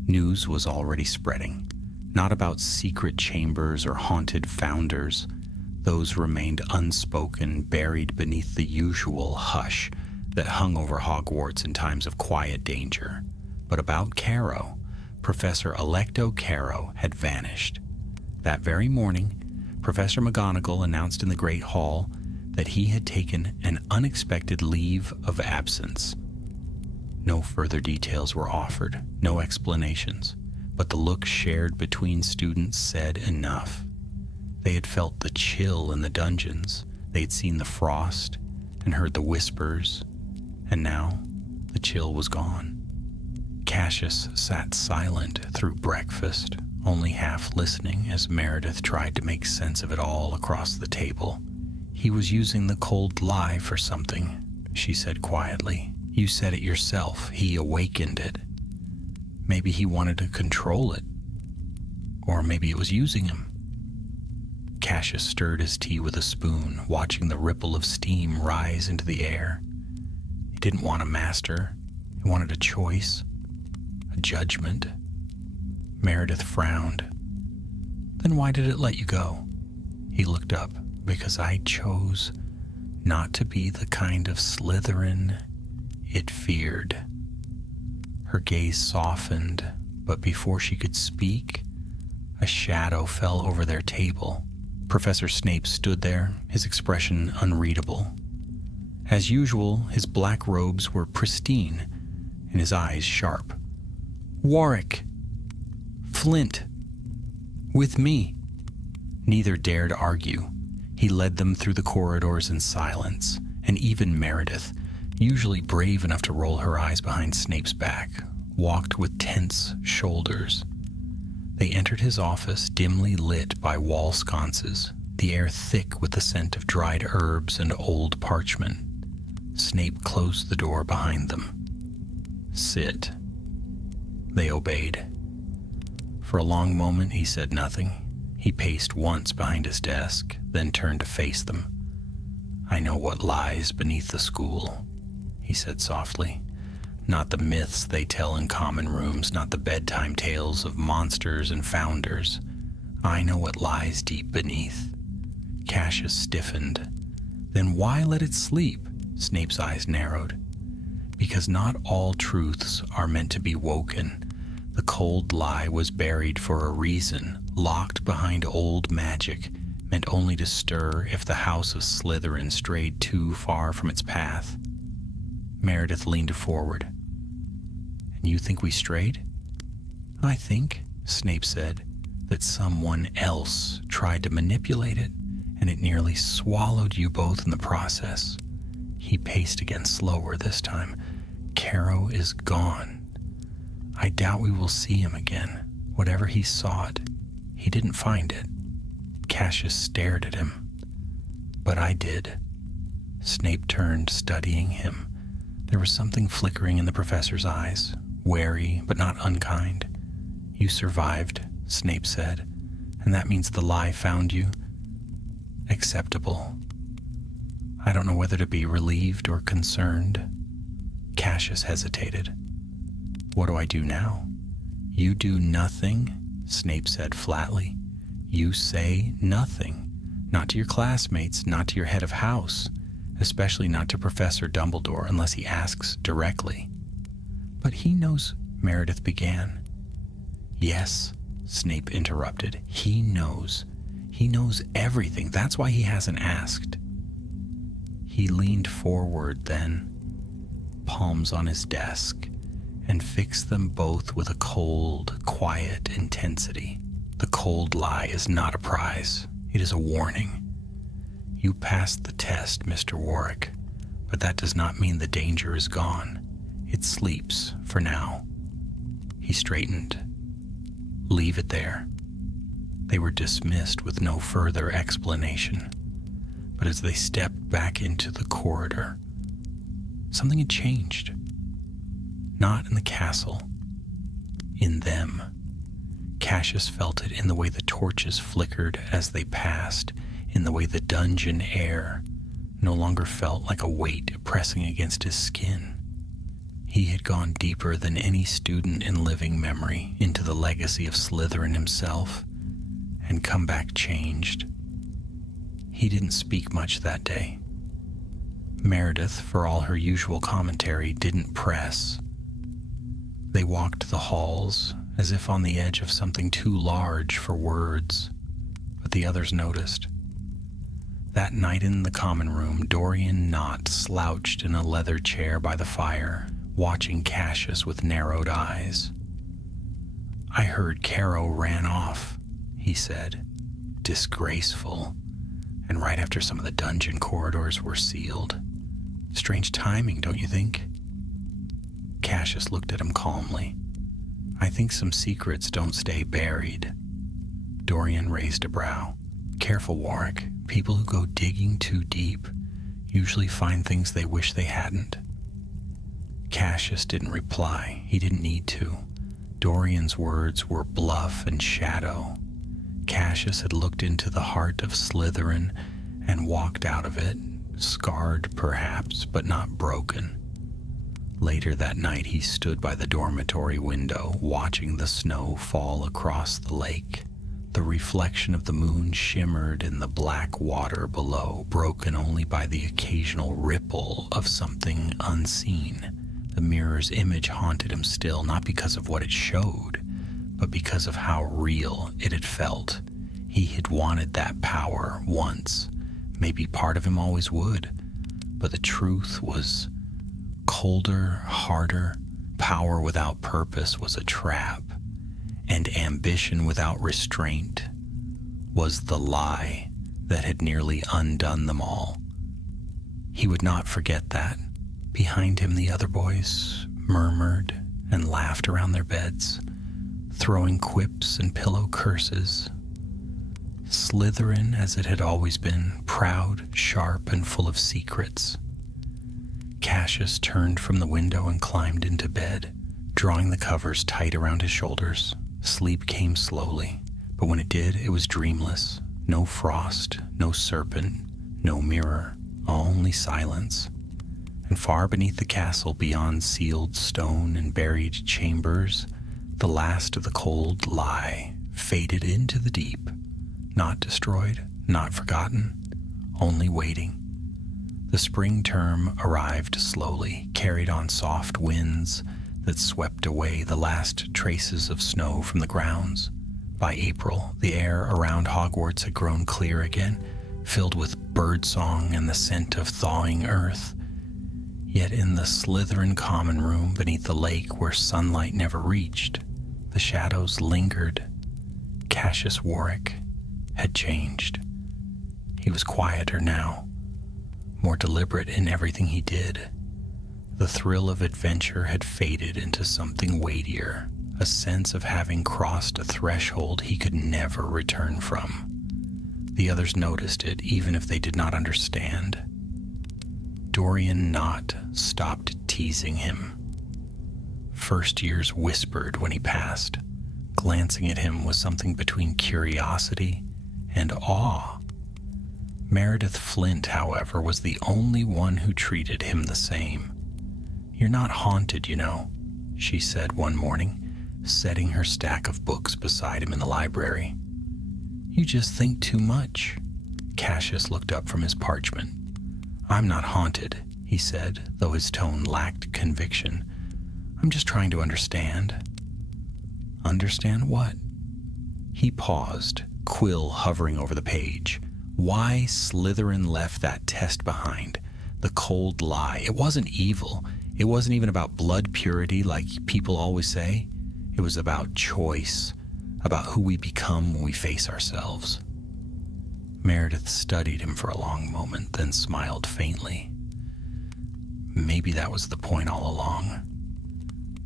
News was already spreading, not about secret chambers or haunted founders. Those remained unspoken, buried beneath the usual hush that hung over Hogwarts in times of quiet danger. But about Caro, Professor Electo Caro had vanished. That very morning, Professor McGonagall announced in the Great Hall that he had taken an unexpected leave of absence. No further details were offered, no explanations, but the look shared between students said enough. They had felt the chill in the dungeons, they had seen the frost and heard the whispers, and now the chill was gone. Cassius sat silent through breakfast, only half listening as Meredith tried to make sense of it all across the table. "He was using the cold lie for something," she said quietly. "You said it yourself. He awakened it. Maybe he wanted to control it. Or maybe it was using him." Cassius stirred his tea with a spoon, watching the ripple of steam rise into the air. He didn't want a master. He wanted a choice, a judgment. Meredith frowned. "Then why did it let you go?" He looked up. "Because I chose not to be the kind of Slytherin it feared." Her gaze softened, but before she could speak, a shadow fell over their table. Professor Snape stood there, his expression unreadable. As usual, his black robes were pristine and his eyes sharp. "Warwick! Flint! With me!" Neither dared argue. He led them through the corridors in silence, and even Meredith, usually brave enough to roll her eyes behind Snape's back, walked with tense shoulders. They entered his office, dimly lit by wall sconces, the air thick with the scent of dried herbs and old parchment. Snape closed the door behind them. "Sit." They obeyed. For a long moment he said nothing. He paced once behind his desk, then turned to face them. "I know what lies beneath the school," he said softly. "Not the myths they tell in common rooms, not the bedtime tales of monsters and founders. I know what lies deep beneath." Cassius stiffened. "Then why let it sleep?" Snape's eyes narrowed. "Because not all truths are meant to be woken. The cold lie was buried for a reason, locked behind old magic, meant only to stir if the house of Slytherin strayed too far from its path." Meredith leaned forward. "And you think we strayed?" "I think," Snape said, "that someone else tried to manipulate it, and it nearly swallowed you both in the process." He paced again, slower this time. "Caro is gone. I doubt we will see him again. Whatever he sought, he didn't find it." Cassius stared at him. "But I did." Snape turned, studying him. There was something flickering in the professor's eyes, wary but not unkind. "You survived," Snape said, "and that means the lie found you. Acceptable." I don't know whether to be relieved or concerned. Cassius hesitated. "What do I do now?" "You do nothing," Snape said flatly. "You say nothing. Not to your classmates, not to your head of house, especially not to Professor Dumbledore unless he asks directly." "But he knows," Meredith began. "Yes," Snape interrupted. "He knows. He knows everything. That's why he hasn't asked." He leaned forward then, palms on his desk, and and fixed them both with a cold, quiet intensity. The cold lie is not a prize. It is a warning. You passed the test, Mr. Warwick, but that does not mean the danger is gone. It sleeps for now. He straightened. Leave it there. They were dismissed with no further explanation. But as they stepped back into the corridor, something had changed. Not in the castle, in them. Cassius felt it in the way the torches flickered as they passed, in the way the dungeon air no longer felt like a weight pressing against his skin. He had gone deeper than any student in living memory into the legacy of Slytherin himself, and come back changed. He didn't speak much that day. Meredith, for all her usual commentary, didn't press. They walked the halls as if on the edge of something too large for words, but the others noticed. That night in the common room, Dorian Knott slouched in a leather chair by the fire, watching Cassius with narrowed eyes. "I heard Caro ran off," he said. "Disgraceful. And right after some of the dungeon corridors were sealed. Strange timing, don't you think?" Cassius looked at him calmly. "I think some secrets don't stay buried." Dorian raised a brow. "Careful, Warwick. People who go digging too deep usually find things they wish they hadn't." Cassius didn't reply. He didn't need to. Dorian's words were bluff and shadow. Cassius had looked into the heart of Slytherin and walked out of it, scarred perhaps, but not broken. Later that night, he stood by the dormitory window, watching the snow fall across the lake. The reflection of the moon shimmered in the black water below, broken only by the occasional ripple of something unseen. The mirror's image haunted him still, not because of what it showed, but because of how real it had felt. He had wanted that power once. Maybe part of him always would. But the truth was colder, harder. Power without purpose was a trap. And ambition without restraint was the lie that had nearly undone them all. He would not forget that. Behind him, the other boys murmured and laughed around their beds, throwing quips and pillow curses. Slytherin as it had always been, proud, sharp, and full of secrets. Cassius turned from the window and climbed into bed, drawing the covers tight around his shoulders. Sleep came slowly, but when it did, it was dreamless. No frost, no serpent, no mirror, only silence. And far beneath the castle, beyond sealed stone and buried chambers, the last of the cold lie faded into the deep, not destroyed, not forgotten, only waiting. The spring term arrived slowly, carried on soft winds that swept away the last traces of snow from the grounds. By April, the air around Hogwarts had grown clear again, filled with birdsong and the scent of thawing earth. Yet in the Slytherin common room beneath the lake where sunlight never reached, the shadows lingered. Cassius Warwick had changed. He was quieter now, more deliberate in everything he did. The thrill of adventure had faded into something weightier, a sense of having crossed a threshold he could never return from. The others noticed it, even if they did not understand. Dorian Knott stopped teasing him. First years whispered when he passed. Glancing at him was something between curiosity and awe. Meredith Flint, however, was the only one who treated him the same. "You're not haunted, you know," she said one morning, setting her stack of books beside him in the library. "You just think too much." Cassius looked up from his parchment. "I'm not haunted," he said, though his tone lacked conviction. "I'm just trying to understand." "Understand what?" He paused, quill hovering over the page. Why Slytherin left that test behind, the cold lie. It wasn't evil. It wasn't even about blood purity like people always say. It was about choice, about who we become when we face ourselves. Meredith studied him for a long moment, then smiled faintly. Maybe that was the point all along.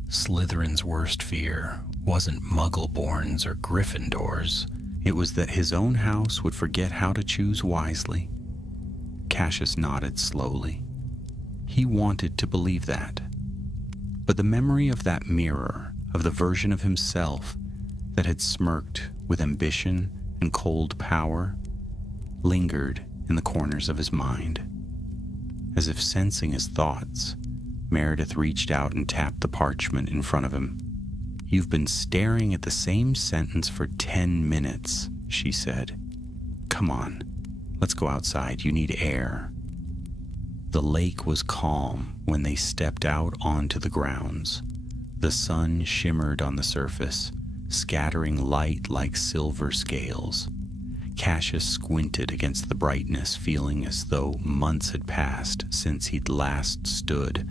Slytherin's worst fear wasn't Muggle-borns or Gryffindors. It was that his own house would forget how to choose wisely. Cassius nodded slowly. He wanted to believe that. But the memory of that mirror, of the version of himself that had smirked with ambition and cold power, lingered in the corners of his mind. As if sensing his thoughts, Meredith reached out and tapped the parchment in front of him. "You've been staring at the same sentence for 10 minutes, she said. "Come on, let's go outside. You need air." The lake was calm when they stepped out onto the grounds. The sun shimmered on the surface, scattering light like silver scales. Cassius squinted against the brightness, feeling as though months had passed since he'd last stood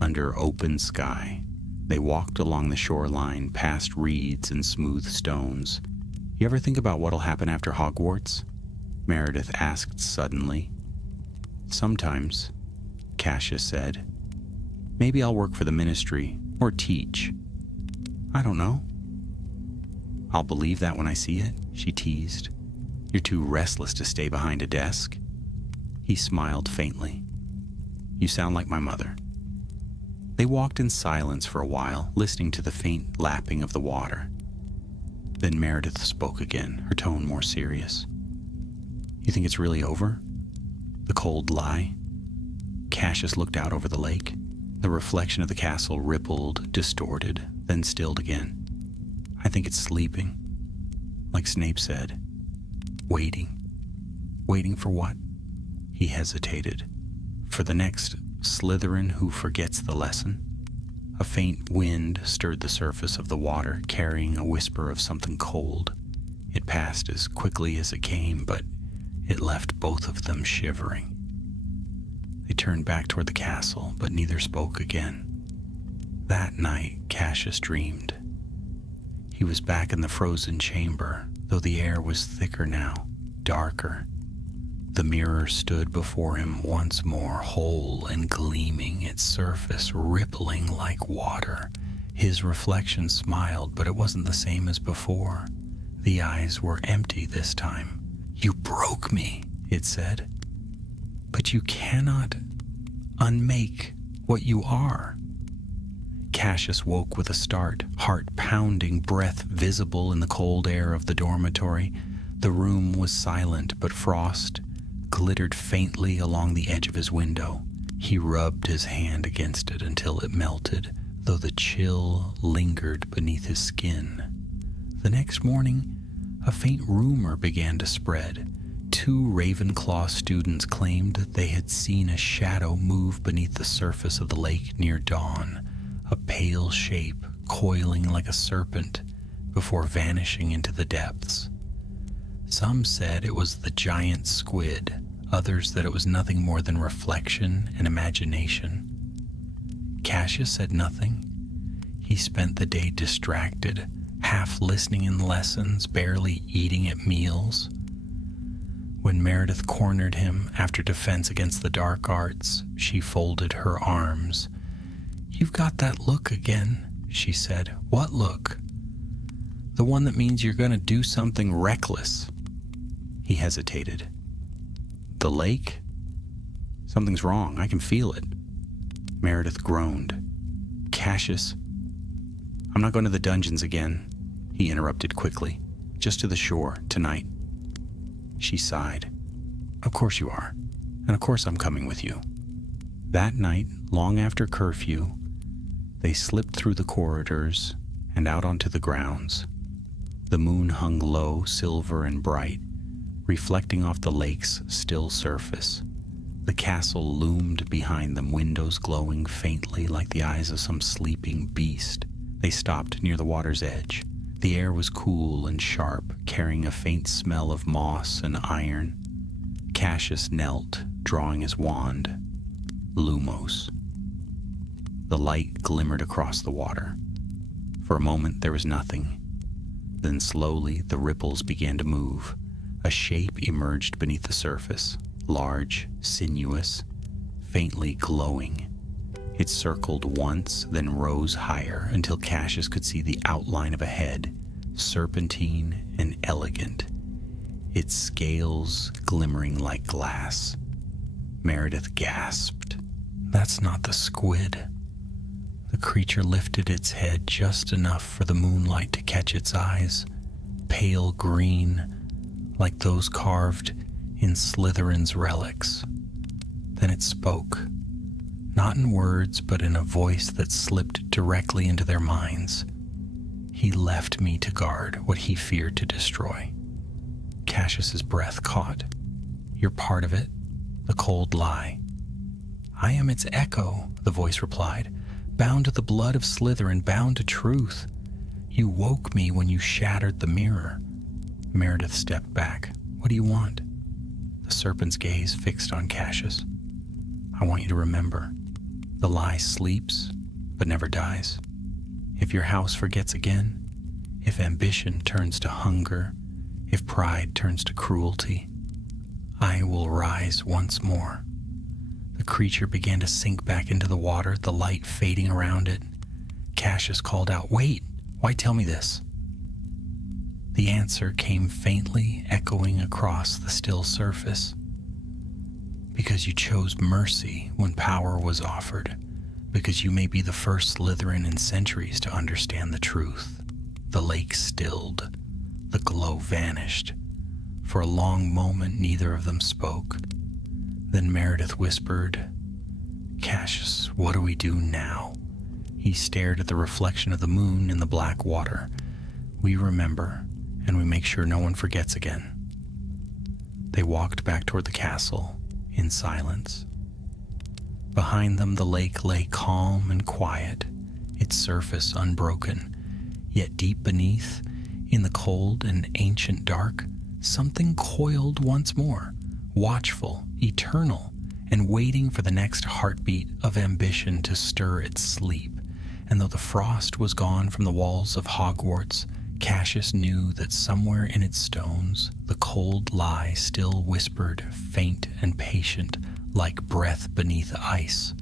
under open sky. They walked along the shoreline, past reeds and smooth stones. "You ever think about what'll happen after Hogwarts?" Meredith asked suddenly. "Sometimes," Cassius said. "Maybe I'll work for the ministry, or teach. I don't know." "I'll believe that when I see it," she teased. "You're too restless to stay behind a desk." He smiled faintly. "You sound like my mother." They walked in silence for a while, listening to the faint lapping of the water. Then Meredith spoke again, her tone more serious. "You think it's really over? The cold lie?" Cassius looked out over the lake. The reflection of the castle rippled, distorted, then stilled again. "I think it's sleeping. Like Snape said. Waiting. Waiting for what?" He hesitated. "For the next Slytherin who forgets the lesson." A faint wind stirred the surface of the water, carrying a whisper of something cold. It passed as quickly as it came, but it left both of them shivering. They turned back toward the castle, but neither spoke again. That night, Cassius dreamed. He was back in the frozen chamber, though the air was thicker now, darker. The mirror stood before him once more, whole and gleaming, its surface rippling like water. His reflection smiled, but it wasn't the same as before. The eyes were empty this time. "You broke me," it said. "But you cannot unmake what you are." Cassius woke with a start, heart pounding, breath visible in the cold air of the dormitory. The room was silent, but frost glittered faintly along the edge of his window. He rubbed his hand against it until it melted, though the chill lingered beneath his skin. The next morning, a faint rumor began to spread. 2 Ravenclaw students claimed that they had seen a shadow move beneath the surface of the lake near dawn, a pale shape coiling like a serpent before vanishing into the depths. Some said it was the giant squid, others that it was nothing more than reflection and imagination. Cassius said nothing. He spent the day distracted, half listening in lessons, barely eating at meals. When Meredith cornered him after defense against the dark arts, she folded her arms. "You've got that look again," she said. "What look?" "The one that means you're going to do something reckless." He hesitated. "The lake? Something's wrong. I can feel it." Meredith groaned. "Cassius, I'm not going to the dungeons again," he interrupted quickly. "Just to the shore, tonight." She sighed. "Of course you are. And of course I'm coming with you." That night, long after curfew, they slipped through the corridors and out onto the grounds. The moon hung low, silver and bright, reflecting off the lake's still surface. The castle loomed behind them, windows glowing faintly like the eyes of some sleeping beast. They stopped near the water's edge. The air was cool and sharp, carrying a faint smell of moss and iron. Cassius knelt, drawing his wand. Lumos. The light glimmered across the water. For a moment there was nothing. Then slowly the ripples began to move. A shape emerged beneath the surface, large, sinuous, faintly glowing. It circled once, then rose higher until Cassius could see the outline of a head, serpentine and elegant, its scales glimmering like glass. Meredith gasped. "That's not the squid." The creature lifted its head just enough for the moonlight to catch its eyes, pale green, like those carved in Slytherin's relics. Then it spoke, not in words, but in a voice that slipped directly into their minds. "He left me to guard what he feared to destroy." Cassius's breath caught. "You're part of it, the cold lie." "I am its echo," the voice replied, "bound to the blood of Slytherin, bound to truth. You woke me when you shattered the mirror." Meredith stepped back. "What do you want?" The serpent's gaze fixed on Cassius. "I want you to remember, the lie sleeps but never dies. If your house forgets again, if ambition turns to hunger, if pride turns to cruelty, I will rise once more." The creature began to sink back into the water, the light fading around it. Cassius called out, "Wait! Why tell me this?" The answer came faintly, echoing across the still surface. "Because you chose mercy when power was offered. Because you may be the first Slytherin in centuries to understand the truth." The lake stilled. The glow vanished. For a long moment, neither of them spoke. Then Meredith whispered, "Cassius, what do we do now?" He stared at the reflection of the moon in the black water. "We remember, and we make sure no one forgets again." They walked back toward the castle in silence. Behind them, the lake lay calm and quiet, its surface unbroken. Yet deep beneath, in the cold and ancient dark, something coiled once more, watchful, eternal, and waiting for the next heartbeat of ambition to stir its sleep. And though the frost was gone from the walls of Hogwarts, Cassius knew that somewhere in its stones, the cold lie still whispered, faint and patient, like breath beneath ice.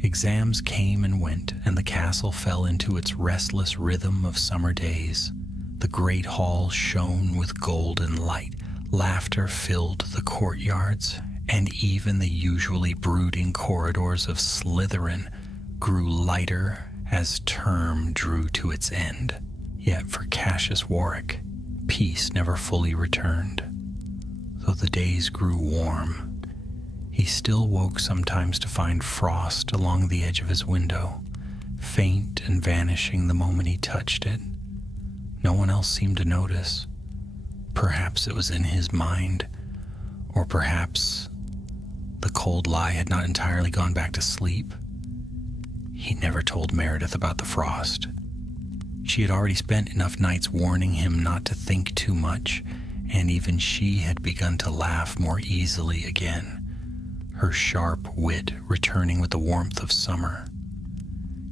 Exams came and went, and the castle fell into its restless rhythm of summer days. The great hall shone with golden light. Laughter filled the courtyards, and even the usually brooding corridors of Slytherin grew lighter as term drew to its end. Yet for Cassius Warwick, peace never fully returned. Though the days grew warm, he still woke sometimes to find frost along the edge of his window, faint and vanishing the moment he touched it. No one else seemed to notice. Perhaps it was in his mind, or perhaps the cold lie had not entirely gone back to sleep. He never told Meredith about the frost. She had already spent enough nights warning him not to think too much, and even she had begun to laugh more easily again, her sharp wit returning with the warmth of summer.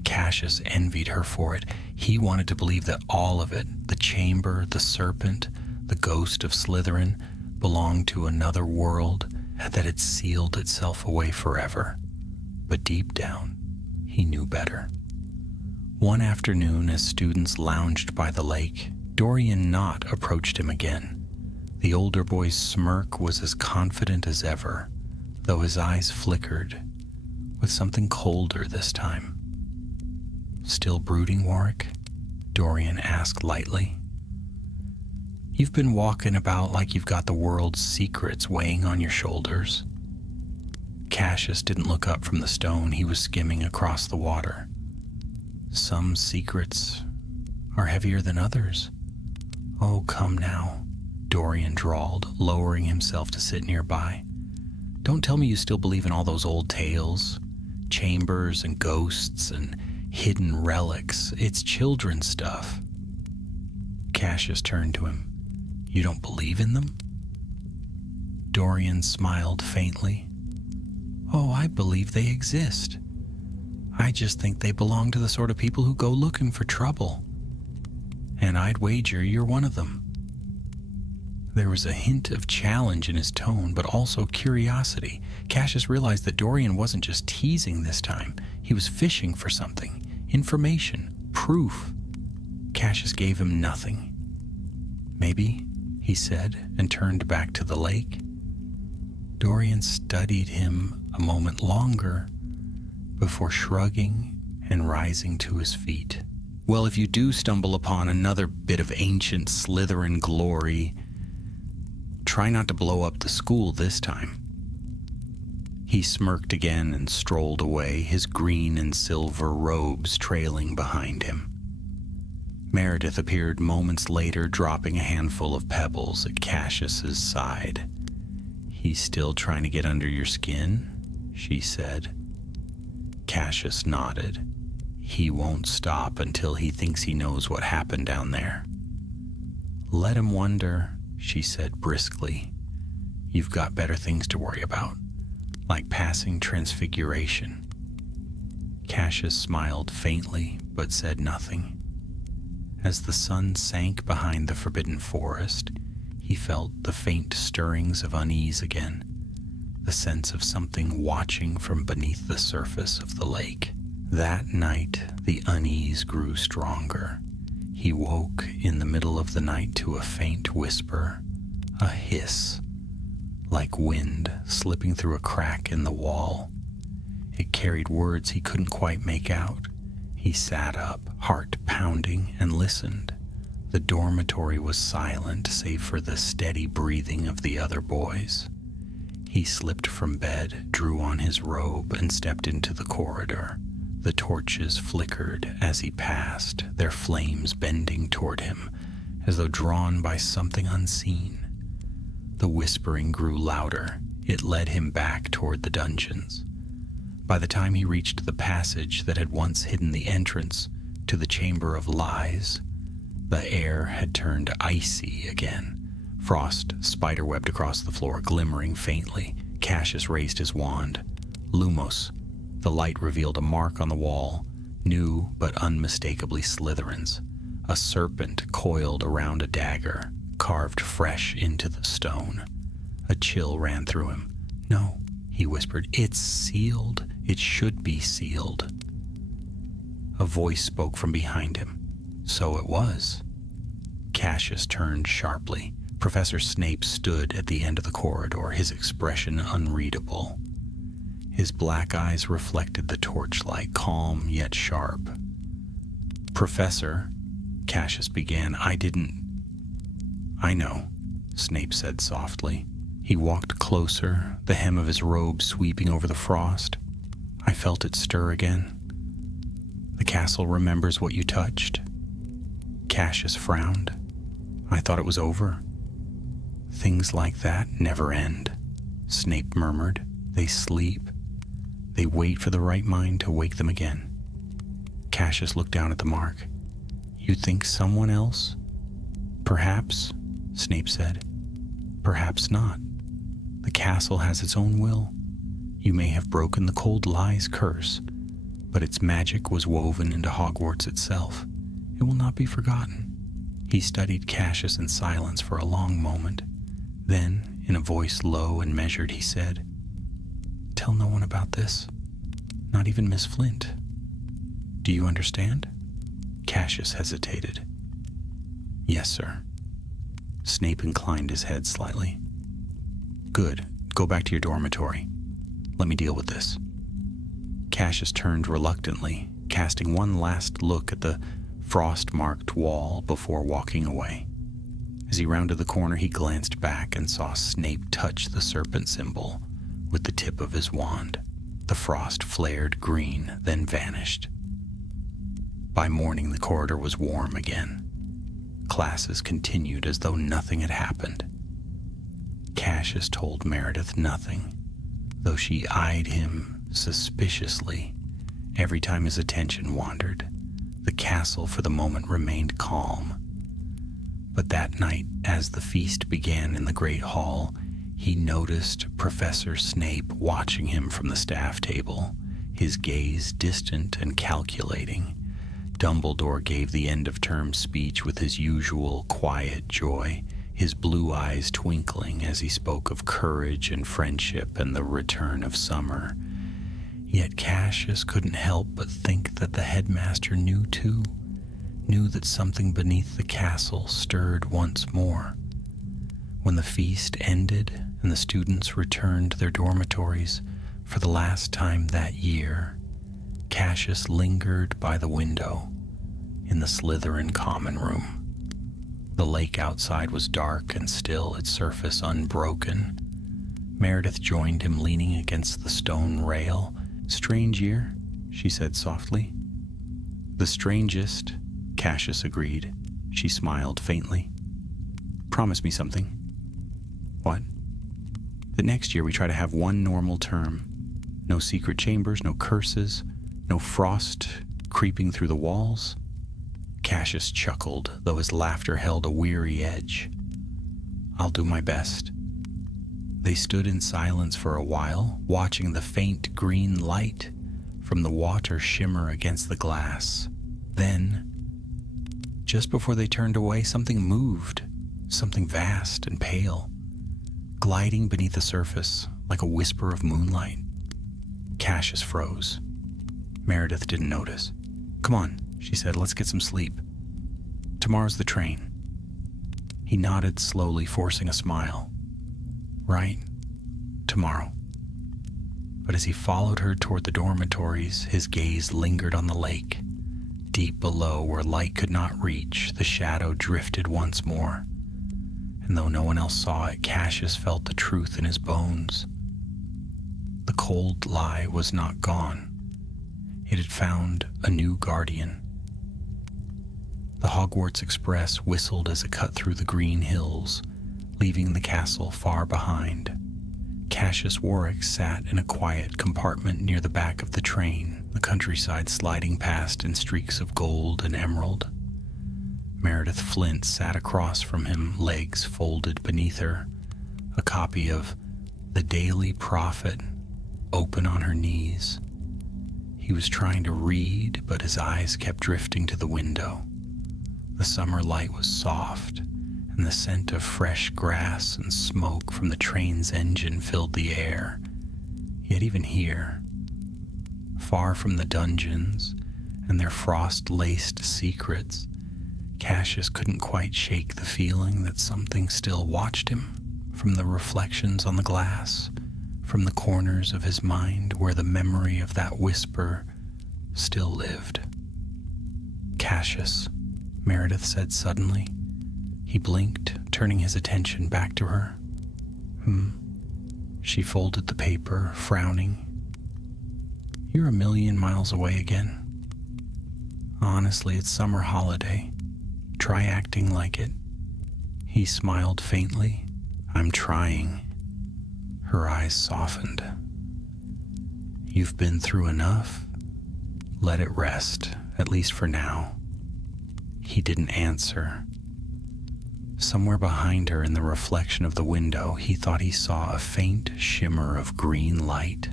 Cassius envied her for it. He wanted to believe that all of it, the chamber, the serpent, the ghost of Slytherin, belonged to another world that had sealed itself away forever. But deep down, he knew better. One afternoon, as students lounged by the lake, Dorian Knott approached him again. The older boy's smirk was as confident as ever, though his eyes flickered with something colder this time. "Still brooding, Warwick?" Dorian asked lightly. "You've been walking about like you've got the world's secrets weighing on your shoulders." Cassius didn't look up from the stone he was skimming across the water. "Some secrets are heavier than others." "Oh, come now," Dorian drawled, lowering himself to sit nearby. "Don't tell me you still believe in all those old tales, chambers and ghosts and hidden relics. It's children's stuff." Cassius turned to him. "You don't believe in them?" Dorian smiled faintly. "Oh, I believe they exist. I just think they belong to the sort of people who go looking for trouble. And I'd wager you're one of them." There was a hint of challenge in his tone, but also curiosity. Cassius realized that Dorian wasn't just teasing this time. He was fishing for something. Information. Proof. Cassius gave him nothing. "Maybe," he said, and turned back to the lake. Dorian studied him a moment longer before shrugging and rising to his feet. "Well, if you do stumble upon another bit of ancient Slytherin glory, try not to blow up the school this time." He smirked again and strolled away, his green and silver robes trailing behind him. Meredith appeared moments later, dropping a handful of pebbles at Cassius's side. "He's still trying to get under your skin?" she said. Cassius nodded. "He won't stop until he thinks he knows what happened down there." "Let him wonder," she said briskly. "You've got better things to worry about, like passing Transfiguration." Cassius smiled faintly, but said nothing. As the sun sank behind the forbidden forest, he felt the faint stirrings of unease again, the sense of something watching from beneath the surface of the lake. That night, the unease grew stronger. He woke in the middle of the night to a faint whisper, a hiss, like wind slipping through a crack in the wall. It carried words he couldn't quite make out. He sat up, heart pounding, and listened. The dormitory was silent save for the steady breathing of the other boys. He slipped from bed, drew on his robe, and stepped into the corridor. The torches flickered as he passed, their flames bending toward him, as though drawn by something unseen. The whispering grew louder. It led him back toward the dungeons. By the time he reached the passage that had once hidden the entrance to the Chamber of Lies, the air had turned icy again. Frost spiderwebbed across the floor, glimmering faintly. Cassius raised his wand. Lumos. The light revealed a mark on the wall, new but unmistakably Slytherin's. A serpent coiled around a dagger, carved fresh into the stone. A chill ran through him. "No," he whispered. "It's sealed. It should be sealed." A voice spoke from behind him. So it was. Cassius turned sharply. Professor Snape stood at the end of the corridor, his expression unreadable. His black eyes reflected the torchlight, calm yet sharp. "Professor," Cassius began, I know," Snape said softly. He walked closer, the hem of his robe sweeping over the frost. "I felt it stir again. The castle remembers what you touched." Cassius frowned. "I thought it was over." "Things like that never end," Snape murmured. "They sleep. They wait for the right mind to wake them again." Cassius looked down at the mark. "You think someone else?" "Perhaps," Snape said. "Perhaps not. The castle has its own will. You may have broken the Cold Lies curse, but its magic was woven into Hogwarts itself. It will not be forgotten." He studied Cassius in silence for a long moment. Then, in a voice low and measured, he said, "Tell no one about this. Not even Miss Flint. Do you understand?" Cassius hesitated. "Yes, sir." Snape inclined his head slightly. "Good. Go back to your dormitory. Let me deal with this." Cassius turned reluctantly, casting one last look at the frost-marked wall before walking away. As he rounded the corner, he glanced back and saw Snape touch the serpent symbol with the tip of his wand. The frost flared green, then vanished. By morning, the corridor was warm again. Classes continued as though nothing had happened. Cassius told Meredith nothing, though she eyed him suspiciously every time his attention wandered. The castle for the moment remained calm. But that night, as the feast began in the great hall, he noticed Professor Snape watching him from the staff table, his gaze distant and calculating. Dumbledore gave the end-of-term speech with his usual quiet joy, his blue eyes twinkling as he spoke of courage and friendship and the return of summer. Yet Cassius couldn't help but think that the headmaster knew too, knew that something beneath the castle stirred once more. When the feast ended and the students returned to their dormitories for the last time that year, Cassius lingered by the window in the Slytherin common room. The lake outside was dark and still, its surface unbroken. Meredith joined him leaning against the stone rail. "Strange year," she said softly. "The strangest," Cassius agreed. She smiled faintly. "Promise me something." "What?" "That next year we try to have one normal term. No secret chambers, no curses, no frost creeping through the walls." Cassius chuckled, though his laughter held a weary edge. "I'll do my best." They stood in silence for a while, watching the faint green light from the water shimmer against the glass. Then, just before they turned away, something moved, something vast and pale, gliding beneath the surface like a whisper of moonlight. Cassius froze. Meredith didn't notice. "Come on," she said, "let's get some sleep. Tomorrow's the train." He nodded slowly, forcing a smile. "Right, tomorrow." But as he followed her toward the dormitories, his gaze lingered on the lake. Deep below, where light could not reach, the shadow drifted once more. And though no one else saw it, Cassius felt the truth in his bones. The cold lie was not gone. It had found a new guardian. The Hogwarts Express whistled as it cut through the green hills, leaving the castle far behind. Cassius Warwick sat in a quiet compartment near the back of the train, the countryside sliding past in streaks of gold and emerald. Meredith Flint sat across from him, legs folded beneath her, a copy of The Daily Prophet open on her knees. He was trying to read, but his eyes kept drifting to the window. The summer light was soft, and the scent of fresh grass and smoke from the train's engine filled the air. Yet even here, far from the dungeons and their frost-laced secrets, Cassius couldn't quite shake the feeling that something still watched him from the reflections on the glass, from the corners of his mind where the memory of that whisper still lived. "Cassius," Meredith said suddenly. He blinked, turning his attention back to her. She folded the paper, frowning. "You're a million miles away again. Honestly, it's summer holiday. Try acting like it." He smiled faintly. "I'm trying." Her eyes softened. "You've been through enough. Let it rest, at least for now." He didn't answer. Somewhere behind her in the reflection of the window, he thought he saw a faint shimmer of green light,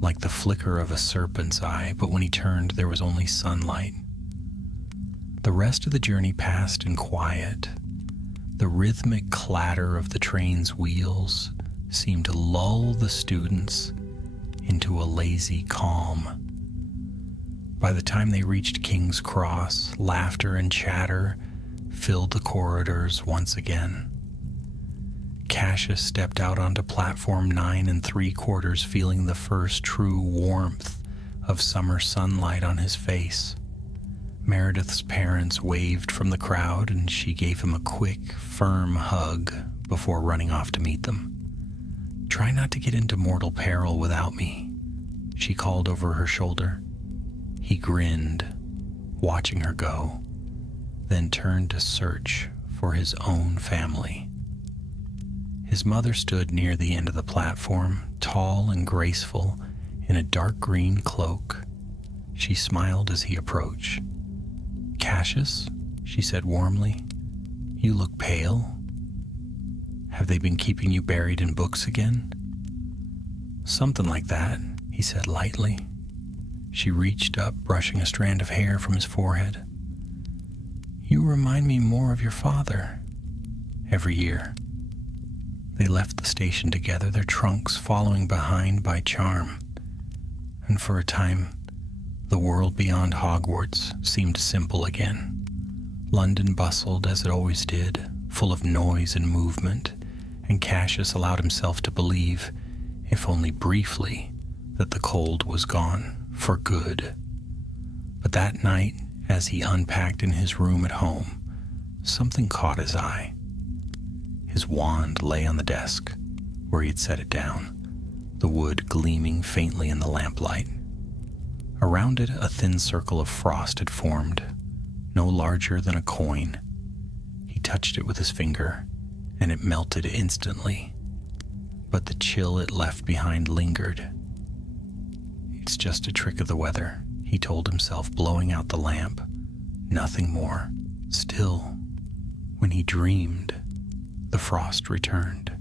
like the flicker of a serpent's eye, but when he turned, there was only sunlight. The rest of the journey passed in quiet. The rhythmic clatter of the train's wheels seemed to lull the students into a lazy calm. By the time they reached King's Cross, laughter and chatter filled the corridors once again. Cassius stepped out onto platform 9 3/4, feeling the first true warmth of summer sunlight on his face. Meredith's parents waved from the crowd, and she gave him a quick, firm hug before running off to meet them. "Try not to get into mortal peril without me," she called over her shoulder. He grinned, watching her go, then turned to search for his own family. His mother stood near the end of the platform, tall and graceful, in a dark green cloak. She smiled as he approached. "Cassius," she said warmly, "you look pale. Have they been keeping you buried in books again?" "Something like that," he said lightly. She reached up, brushing a strand of hair from his forehead. "You remind me more of your father." Every year, they left the station together, their trunks following behind by charm. And for a time, the world beyond Hogwarts seemed simple again. London bustled as it always did, full of noise and movement, and Cassius allowed himself to believe, if only briefly, that the cold was gone, for good. But that night, as he unpacked in his room at home, something caught his eye. His wand lay on the desk, where he had set it down, the wood gleaming faintly in the lamplight. Around it, a thin circle of frost had formed, no larger than a coin. He touched it with his finger, and it melted instantly, but the chill it left behind lingered. "It's just a trick of the weather," he told himself, blowing out the lamp. Nothing more. Still, when he dreamed, the frost returned.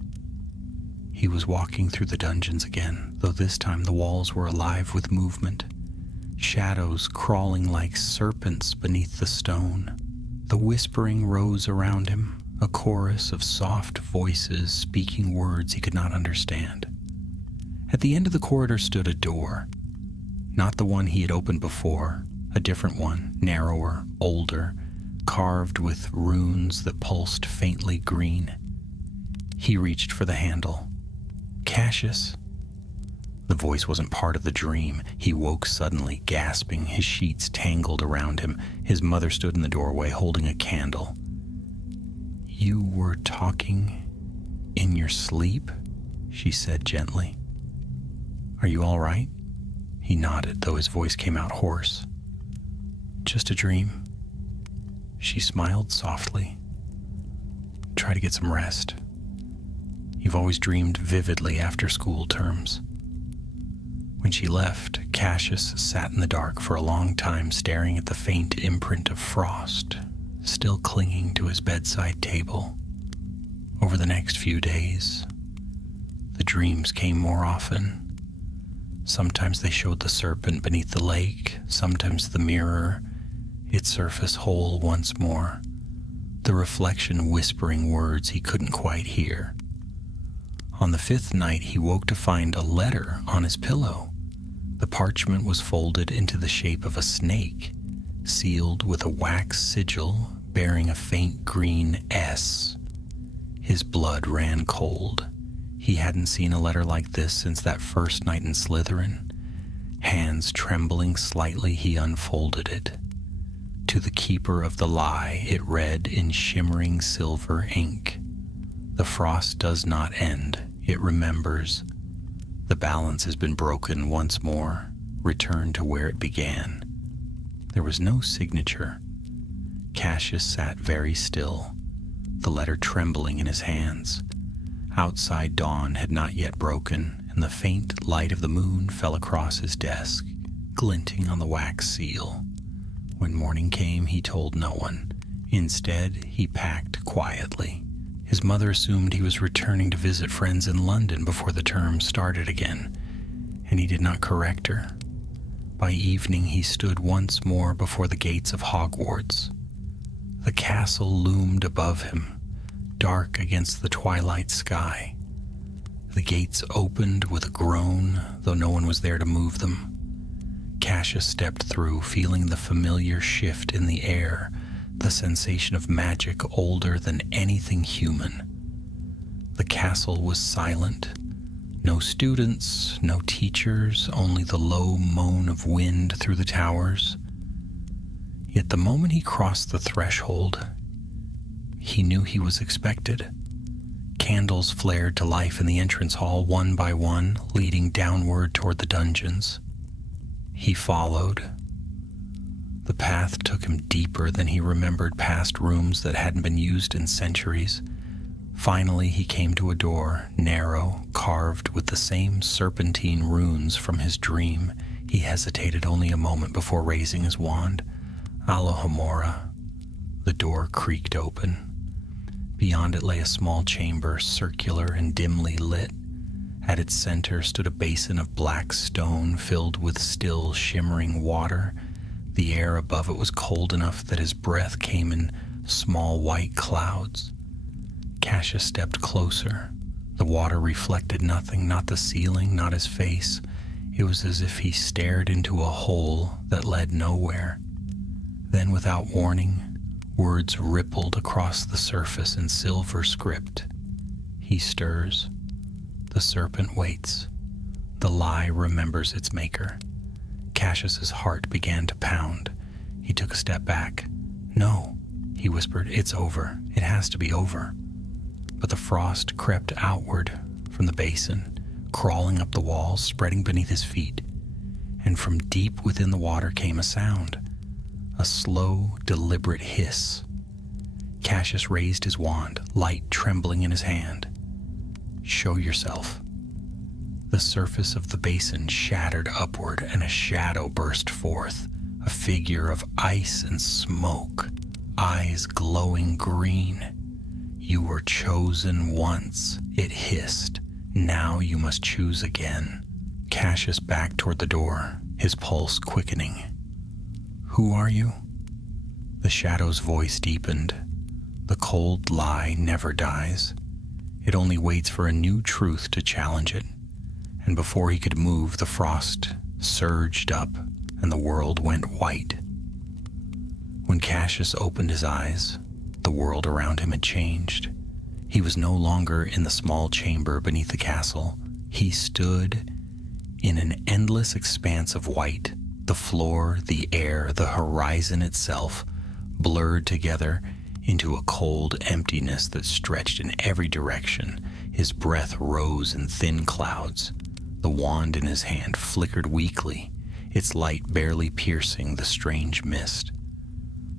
He was walking through the dungeons again, though this time the walls were alive with movement. Shadows crawling like serpents beneath the stone. The whispering rose around him, a chorus of soft voices speaking words he could not understand. At the end of the corridor stood a door. Not the one he had opened before, a different one, narrower, older, carved with runes that pulsed faintly green. He reached for the handle. "Cassius?" The voice wasn't part of the dream. He woke suddenly, gasping, his sheets tangled around him. His mother stood in the doorway, holding a candle. "You were talking in your sleep?" she said gently. "Are you all right?" He nodded, though his voice came out hoarse. "Just a dream." She smiled softly. "Try to get some rest. You've always dreamed vividly after school terms." When she left, Cassius sat in the dark for a long time, staring at the faint imprint of frost, still clinging to his bedside table. Over the next few days, the dreams came more often. Sometimes they showed the serpent beneath the lake, sometimes the mirror, its surface whole once more, the reflection whispering words he couldn't quite hear. On the 5th night, he woke to find a letter on his pillow. The parchment was folded into the shape of a snake, sealed with a wax sigil bearing a faint green S. His blood ran cold. He hadn't seen a letter like this since that first night in Slytherin. Hands trembling slightly, he unfolded it. To the keeper of the lie, it read in shimmering silver ink. "The frost does not end. It remembers. The balance has been broken once more. Return to where it began." There was no signature. Cassius sat very still, the letter trembling in his hands. Outside dawn had not yet broken, and the faint light of the moon fell across his desk, glinting on the wax seal. When morning came, he told no one. Instead, he packed quietly. His mother assumed he was returning to visit friends in London before the term started again, and he did not correct her. By evening, he stood once more before the gates of Hogwarts. The castle loomed above him, dark against the twilight sky. The gates opened with a groan, though no one was there to move them. Cassius stepped through, feeling the familiar shift in the air, the sensation of magic older than anything human. The castle was silent. No students, no teachers, only the low moan of wind through the towers. Yet the moment he crossed the threshold, he knew he was expected. Candles flared to life in the entrance hall, one by one, leading downward toward the dungeons. He followed. The path took him deeper than he remembered, past rooms that hadn't been used in centuries. Finally, he came to a door, narrow, carved with the same serpentine runes from his dream. He hesitated only a moment before raising his wand. Alohomora. The door creaked open. Beyond it lay a small chamber, circular and dimly lit. At its center stood a basin of black stone filled with still, shimmering water. The air above it was cold enough that his breath came in small white clouds. Cassius stepped closer. The water reflected nothing, not the ceiling, not his face. It was as if he stared into a hole that led nowhere. Then, without warning, words rippled across the surface in silver script. He stirs. The serpent waits. The lie remembers its maker. Cassius's heart began to pound. He took a step back. "No," he whispered, "it's over. It has to be over." But the frost crept outward from the basin, crawling up the walls, spreading beneath his feet. And from deep within the water came a sound, a slow, deliberate hiss. Cassius raised his wand, light trembling in his hand. "Show yourself." The surface of the basin shattered upward and a shadow burst forth, a figure of ice and smoke, eyes glowing green. "You were chosen once," it hissed. "Now you must choose again." Cassius backed toward the door, his pulse quickening. "Who are you?" The shadow's voice deepened. "The cold lie never dies. It only waits for a new truth to challenge it." And before he could move, the frost surged up and the world went white. When Cassius opened his eyes, the world around him had changed. He was no longer in the small chamber beneath the castle. He stood in an endless expanse of white. The floor, the air, the horizon itself blurred together into a cold emptiness that stretched in every direction. His breath rose in thin clouds. The wand in his hand flickered weakly, its light barely piercing the strange mist.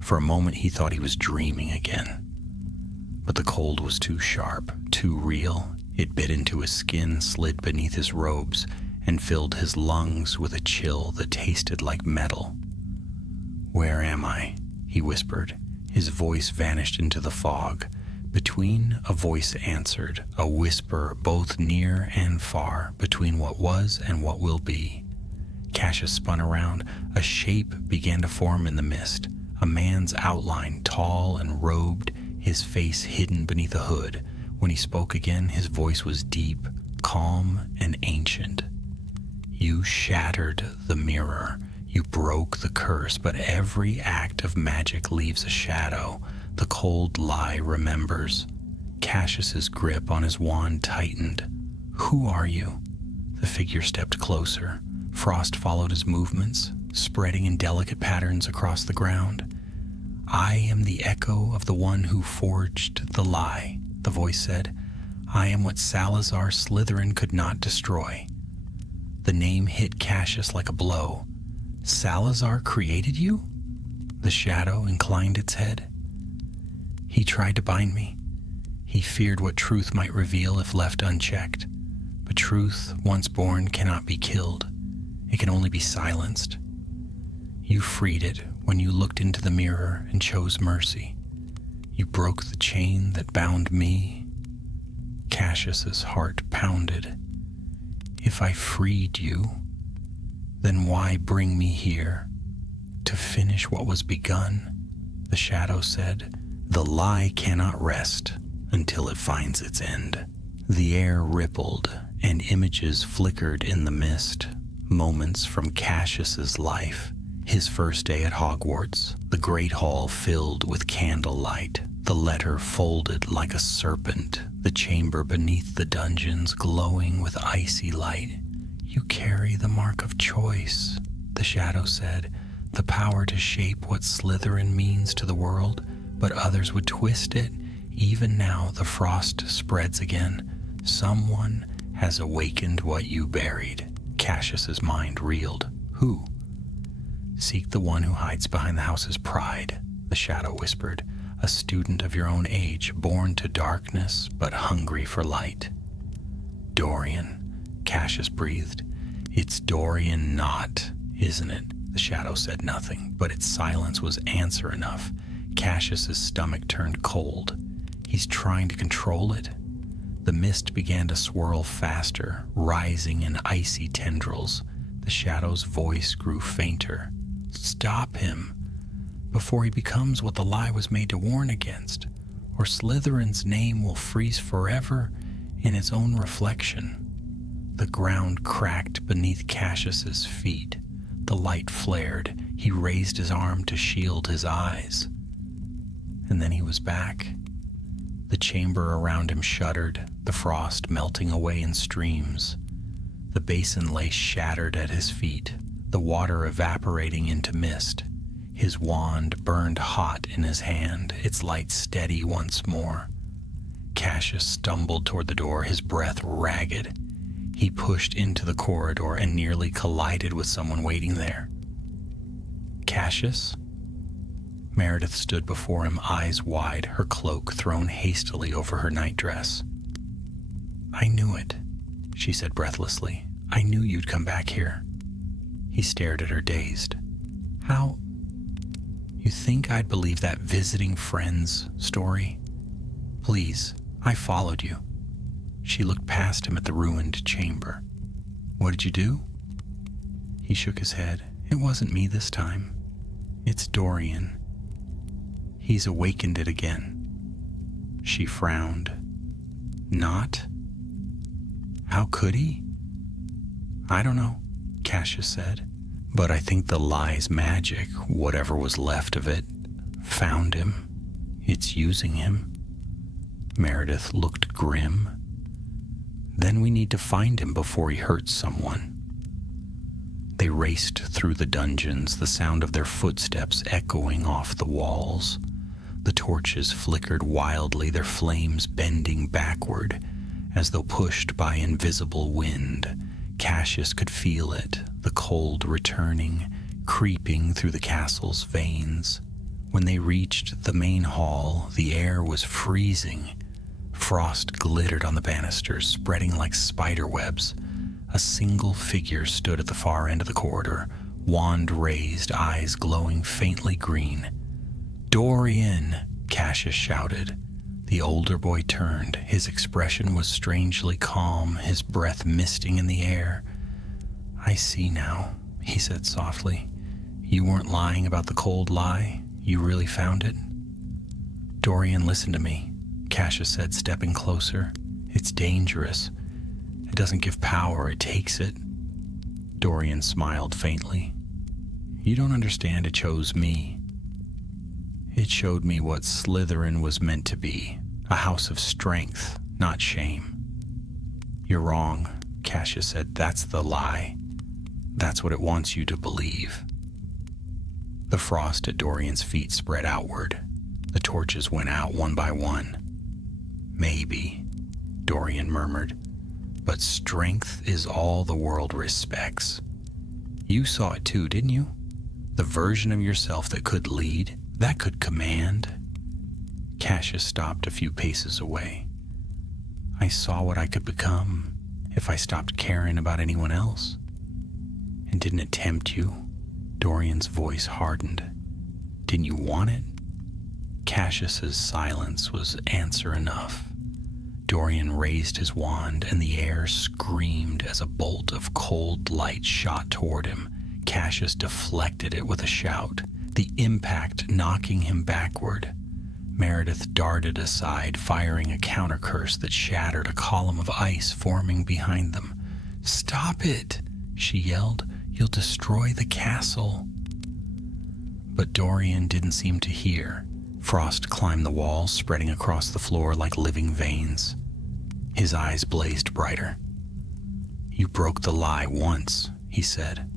For a moment he thought he was dreaming again. But the cold was too sharp, too real. It bit into his skin, slid beneath his robes, and filled his lungs with a chill that tasted like metal. "Where am I?" he whispered. His voice vanished into the fog. Between, a voice answered, a whisper both near and far, between what was and what will be. Cassius spun around. A shape began to form in the mist, a man's outline, tall and robed, his face hidden beneath a hood. When he spoke again, his voice was deep, calm, and ancient. "You shattered the mirror. You broke the curse, but every act of magic leaves a shadow. The cold lie remembers." Cassius's grip on his wand tightened. "Who are you?" The figure stepped closer. Frost followed his movements, spreading in delicate patterns across the ground. "I am the echo of the one who forged the lie," the voice said. "I am what Salazar Slytherin could not destroy." The name hit Cassius like a blow. "Salazar created you?" The shadow inclined its head. "He tried to bind me. He feared what truth might reveal if left unchecked. But truth, once born, cannot be killed. It can only be silenced. You freed it when you looked into the mirror and chose mercy. You broke the chain that bound me." Cassius's heart pounded. "If I freed you, then why bring me here? To finish what was begun?" The shadow said. "The lie cannot rest until it finds its end." The air rippled and images flickered in the mist. Moments from Cassius's life. His first day at Hogwarts, the great hall filled with candlelight, the letter folded like a serpent, the chamber beneath the dungeons glowing with icy light. "You carry the mark of choice," the shadow said, "the power to shape what Slytherin means to the world, but others would twist it. Even now the frost spreads again. Someone has awakened what you buried." Cassius's mind reeled. "Who?" "Seek the one who hides behind the house's pride," the shadow whispered. "A student of your own age, born to darkness, but hungry for light." "Dorian," Cassius breathed. "It's Dorian not, isn't it?" The shadow said nothing, but its silence was answer enough. Cassius's stomach turned cold. He's trying to control it. The mist began to swirl faster, rising in icy tendrils. The shadow's voice grew fainter. Stop him, before he becomes what the lie was made to warn against, or Slytherin's name will freeze forever in its own reflection. The ground cracked beneath Cassius's feet. The light flared. He raised his arm to shield his eyes. And then he was back. The chamber around him shuddered, the frost melting away in streams. The basin lay shattered at his feet, the water evaporating into mist. His wand burned hot in his hand, its light steady once more. Cassius stumbled toward the door, his breath ragged. He pushed into the corridor and nearly collided with someone waiting there. Cassius? Meredith stood before him, eyes wide, her cloak thrown hastily over her nightdress. I knew it, she said breathlessly. I knew you'd come back here. He stared at her, dazed. How? You think I'd believe that visiting friends story? Please, I followed you. She looked past him at the ruined chamber. What did you do? He shook his head. It wasn't me this time. It's Dorian. He's awakened it again. She frowned. Not? How could he? I don't know, Cassius said. But I think the lie's magic, whatever was left of it, found him. It's using him. Meredith looked grim. Then we need to find him before he hurts someone. They raced through the dungeons, the sound of their footsteps echoing off the walls. The torches flickered wildly, their flames bending backward, as though pushed by invisible wind. Cassius could feel it, the cold returning, creeping through the castle's veins. When they reached the main hall, the air was freezing. Frost glittered on the banisters, spreading like spider webs. A single figure stood at the far end of the corridor, wand raised, eyes glowing faintly green. Dorian, Cassius shouted. The older boy turned. His expression was strangely calm, his breath misting in the air. I see now, he said softly. You weren't lying about the cold lie. You really found it. Dorian, listen to me, Cassius said, stepping closer. It's dangerous. It doesn't give power, it takes it. Dorian smiled faintly. You don't understand, it chose me. It showed me what Slytherin was meant to be, a house of strength, not shame. You're wrong, Cassius said. That's the lie. That's what it wants you to believe. The frost at Dorian's feet spread outward. The torches went out one by one. Maybe, Dorian murmured, but strength is all the world respects. You saw it too, didn't you? The version of yourself that could lead, that could command. Cassius stopped a few paces away. I saw what I could become if I stopped caring about anyone else. And didn't it tempt you? Dorian's voice hardened. Didn't you want it? Cassius's silence was answer enough. Dorian raised his wand, and the air screamed as a bolt of cold light shot toward him. Cassius deflected it with a shout, the impact knocking him backward. Meredith darted aside, firing a counter-curse that shattered a column of ice forming behind them. Stop it, she yelled. You'll destroy the castle. But Dorian didn't seem to hear. Frost climbed the walls, spreading across the floor like living veins. His eyes blazed brighter. You broke the lie once, he said.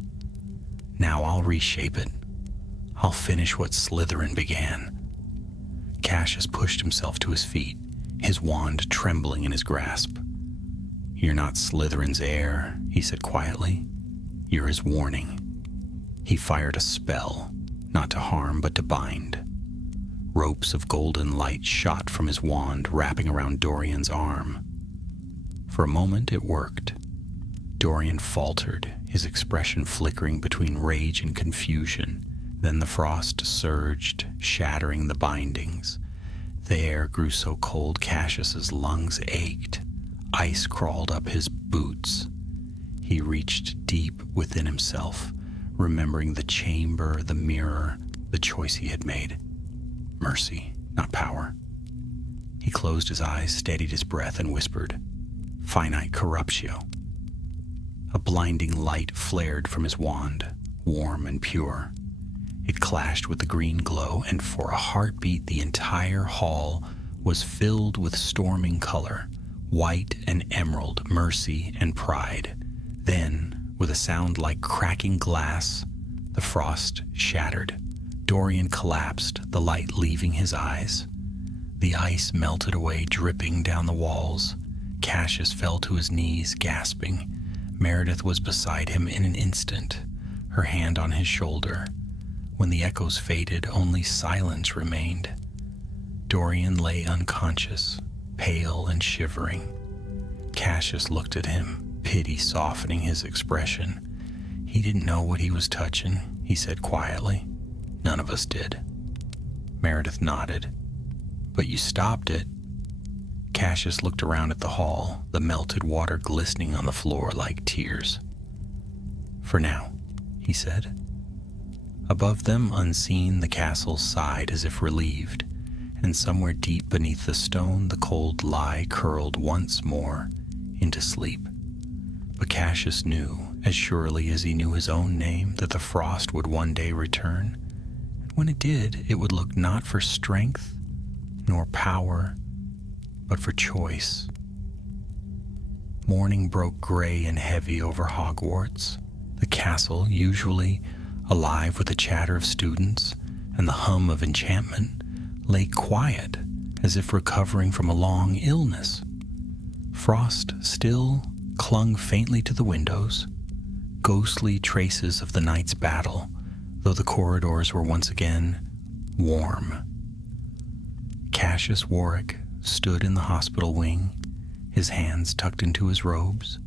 Now I'll reshape it. I'll finish what Slytherin began. Cassius pushed himself to his feet, his wand trembling in his grasp. You're not Slytherin's heir, he said quietly. You're his warning. He fired a spell, not to harm but to bind. Ropes of golden light shot from his wand, wrapping around Dorian's arm. For a moment it worked. Dorian faltered, his expression flickering between rage and confusion. Then the frost surged, shattering the bindings. The air grew so cold Cassius's lungs ached. ice crawled up his boots. He reached deep within himself, remembering the chamber, the mirror, the choice he had made. Mercy, not power. He closed his eyes, steadied his breath, and whispered, "Finite corruptio." A blinding light flared from his wand, warm and pure. It clashed with the green glow, and for a heartbeat the entire hall was filled with storming color, white and emerald, mercy and pride. Then, with a sound like cracking glass, the frost shattered. Dorian collapsed, the light leaving his eyes. The ice melted away, dripping down the walls. Cassius fell to his knees, gasping. Meredith was beside him in an instant, her hand on his shoulder. When the echoes faded, only silence remained. Dorian lay unconscious, pale and shivering. Cassius looked at him, pity softening his expression. He didn't know what he was touching, he said quietly. None of us did. Meredith nodded. But you stopped it. Cassius looked around at the hall, the melted water glistening on the floor like tears. For now, he said. Above them, unseen, the castle sighed as if relieved, and somewhere deep beneath the stone, the cold lie curled once more into sleep. But Cassius knew, as surely as he knew his own name, that the frost would one day return. And when it did, it would look not for strength nor power, but for choice. Morning broke gray and heavy over Hogwarts. The castle, usually alive with the chatter of students and the hum of enchantment, lay quiet, as if recovering from a long illness. Frost still clung faintly to the windows, ghostly traces of the night's battle, though the corridors were once again warm. Cassius Warwick stood in the hospital wing, his hands tucked into his robes,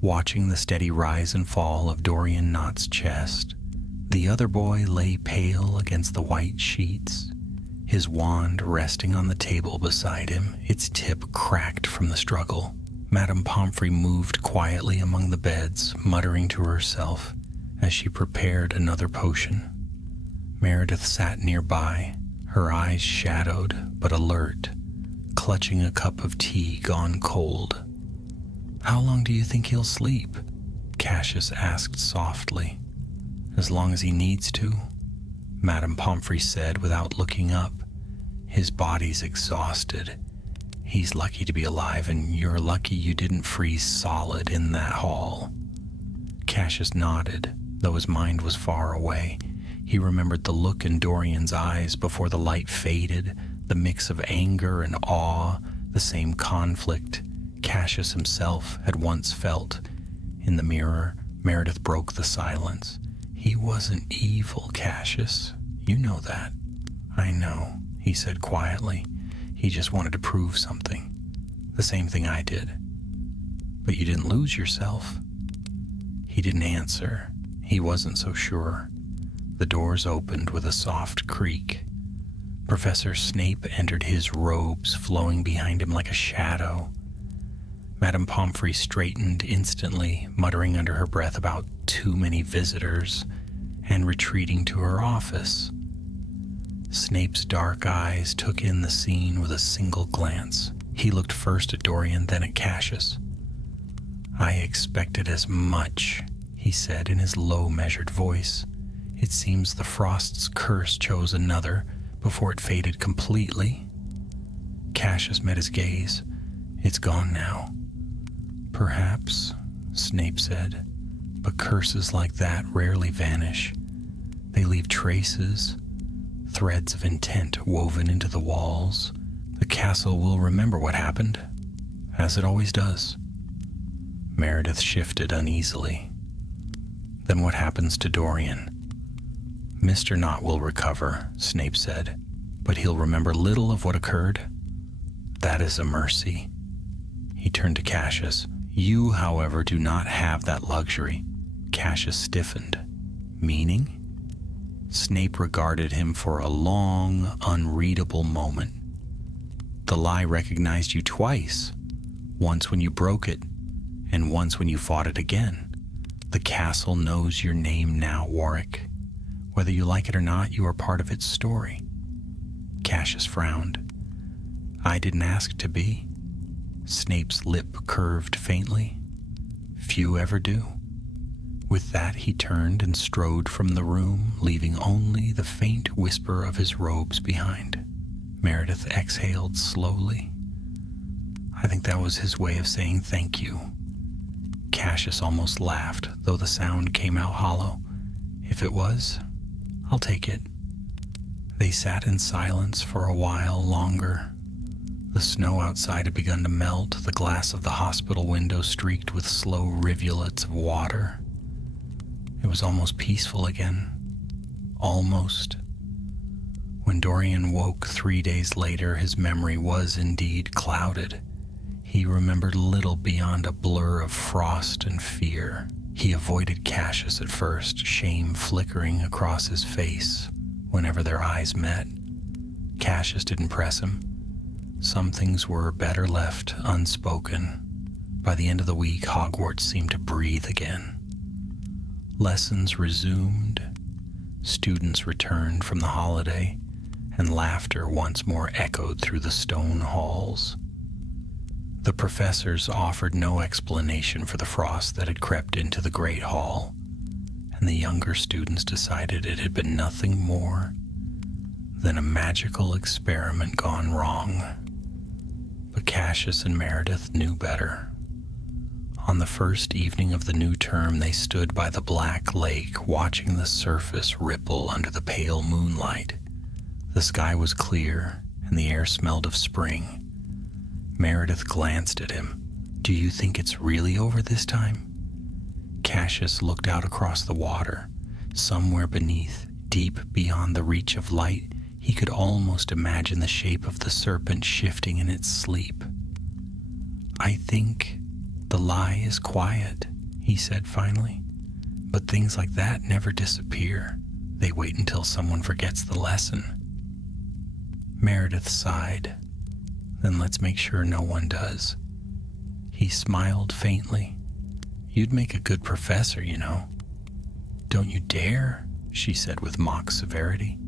watching the steady rise and fall of Dorian Knott's chest. The other boy lay pale against the white sheets, his wand resting on the table beside him, its tip cracked from the struggle. Madame Pomfrey moved quietly among the beds, muttering to herself as she prepared another potion. Meredith sat nearby, her eyes shadowed but alert, clutching a cup of tea gone cold. "How long do you think he'll sleep?" Cassius asked softly. "As long as he needs to," Madame Pomfrey said without looking up. "His body's exhausted. He's lucky to be alive, and you're lucky you didn't freeze solid in that hall." Cassius nodded, though his mind was far away. He remembered the look in Dorian's eyes before the light faded, the mix of anger and awe, the same conflict Cassius himself had once felt. In the mirror, Meredith broke the silence. "He wasn't evil, Cassius. You know that." "I know," he said quietly. "He just wanted to prove something. The same thing I did." "But you didn't lose yourself." He didn't answer. He wasn't so sure. The doors opened with a soft creak. Professor Snape entered, his robes flowing behind him like a shadow. Madame Pomfrey straightened instantly, muttering under her breath about too many visitors, and retreating to her office. Snape's dark eyes took in the scene with a single glance. He looked first at Dorian, then at Cassius. "I expected as much," he said in his low, measured voice. "It seems the Frost's curse chose another before it faded completely." Cassius met his gaze. "It's gone now." "Perhaps," Snape said, "but curses like that rarely vanish. They leave traces, threads of intent woven into the walls. The castle will remember what happened, as it always does." Meredith shifted uneasily. "Then what happens to Dorian?" "Mr. Knott will recover," Snape said, "but he'll remember little of what occurred. That is a mercy." He turned to Cassius. "You, however, do not have that luxury." Cassius stiffened. "Meaning?" Snape regarded him for a long, unreadable moment. "The lie recognized you twice. Once when you broke it, and once when you fought it again. The castle knows your name now, Warwick. Whether you like it or not, you are part of its story. Cassius frowned. I didn't ask to be. Snape's lip curved faintly. Few ever do. With that, he turned and strode from the room, leaving only the faint whisper of his robes behind. Meredith exhaled slowly. I think that was his way of saying thank you. Cassius almost laughed, though the sound came out hollow. If it was, I'll take it. They sat in silence for a while longer. The snow outside had begun to melt, the glass of the hospital window streaked with slow rivulets of water. It was almost peaceful again. Almost. When Dorian woke 3 days later, his memory was indeed clouded. He remembered little beyond a blur of frost and fear. He avoided Cassius at first, shame flickering across his face whenever their eyes met. Cassius didn't press him. Some things were better left unspoken. By the end of the week, Hogwarts seemed to breathe again. Lessons resumed, students returned from the holiday, and laughter once more echoed through the stone halls. The professors offered no explanation for the frost that had crept into the Great Hall, and the younger students decided it had been nothing more than a magical experiment gone wrong. But Cassius and Meredith knew better. On the first evening of the new term, they stood by the black lake, watching the surface ripple under the pale moonlight. The sky was clear, and the air smelled of spring. Meredith glanced at him. Do you think it's really over this time? Cassius looked out across the water. Somewhere beneath, deep beyond the reach of light, he could almost imagine the shape of the serpent shifting in its sleep. I think the lie is quiet, he said finally. But things like that never disappear. They wait until someone forgets the lesson. Meredith sighed. Then let's make sure no one does. He smiled faintly. You'd make a good professor, you know. Don't you dare, she said with mock severity.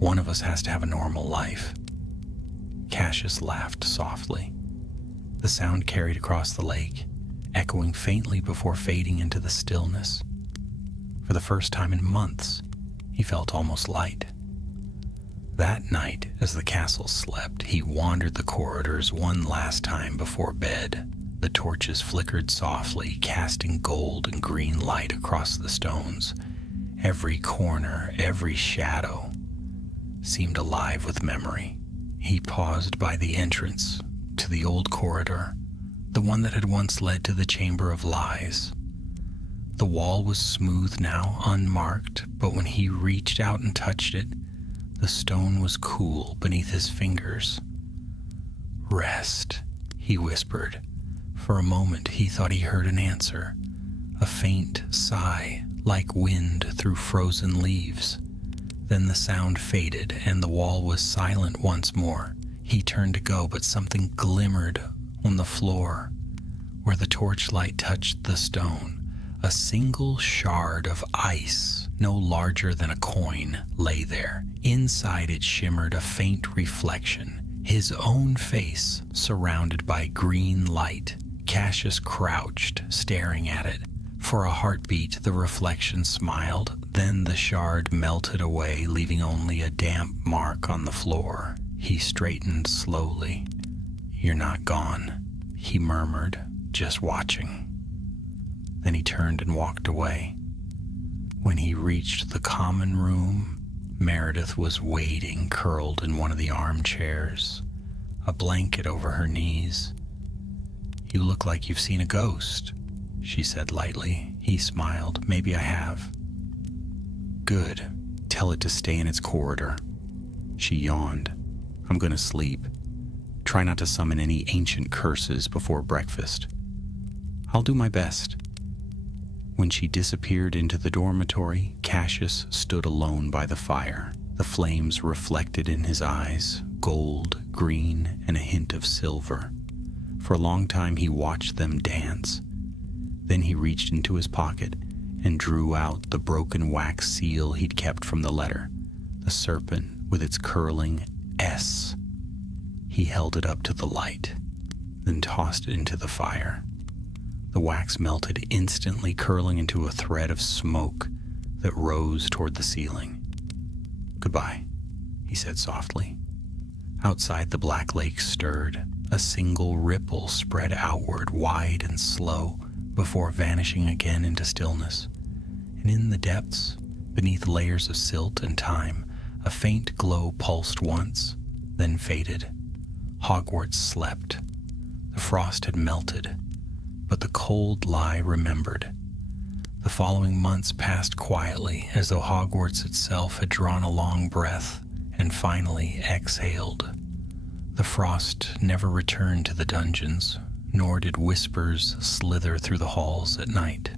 One of us has to have a normal life. Cassius laughed softly. The sound carried across the lake, echoing faintly before fading into the stillness. For the first time in months, he felt almost light. That night, as the castle slept, he wandered the corridors one last time before bed. The torches flickered softly, casting gold and green light across the stones. Every corner, every shadow seemed alive with memory. He paused by the entrance to the old corridor, the one that had once led to the Chamber of Lies. The wall was smooth now, unmarked, but when he reached out and touched it, the stone was cool beneath his fingers. Rest, he whispered. For a moment, he thought he heard an answer, a faint sigh like wind through frozen leaves. Then the sound faded, and the wall was silent once more. He turned to go, but something glimmered on the floor where the torchlight touched the stone. A single shard of ice, no larger than a coin, lay there. Inside it shimmered a faint reflection, his own face surrounded by green light. Cassius crouched, staring at it. For a heartbeat, the reflection smiled. Then the shard melted away, leaving only a damp mark on the floor. He straightened slowly. You're not gone, he murmured, just watching. Then he turned and walked away. When he reached the common room, Meredith was waiting, curled in one of the armchairs, a blanket over her knees. You look like you've seen a ghost, she said lightly. He smiled. Maybe I have. Good. Tell it to stay in its corridor. She yawned. I'm going to sleep. Try not to summon any ancient curses before breakfast. I'll do my best. When she disappeared into the dormitory, Cassius stood alone by the fire. The flames reflected in his eyes, gold, green, and a hint of silver. For a long time he watched them dance. Then he reached into his pocket and drew out the broken wax seal he'd kept from the letter, the serpent with its curling S. He held it up to the light, then tossed it into the fire. The wax melted instantly, curling into a thread of smoke that rose toward the ceiling. "Goodbye," he said softly. Outside, the black lake stirred. A single ripple spread outward, wide and slow, before vanishing again into stillness. And in the depths, beneath layers of silt and time, a faint glow pulsed once, then faded. Hogwarts slept. The frost had melted, but the cold lie remembered. The following months passed quietly, as though Hogwarts itself had drawn a long breath and finally exhaled. The frost never returned to the dungeons, nor did whispers slither through the halls at night.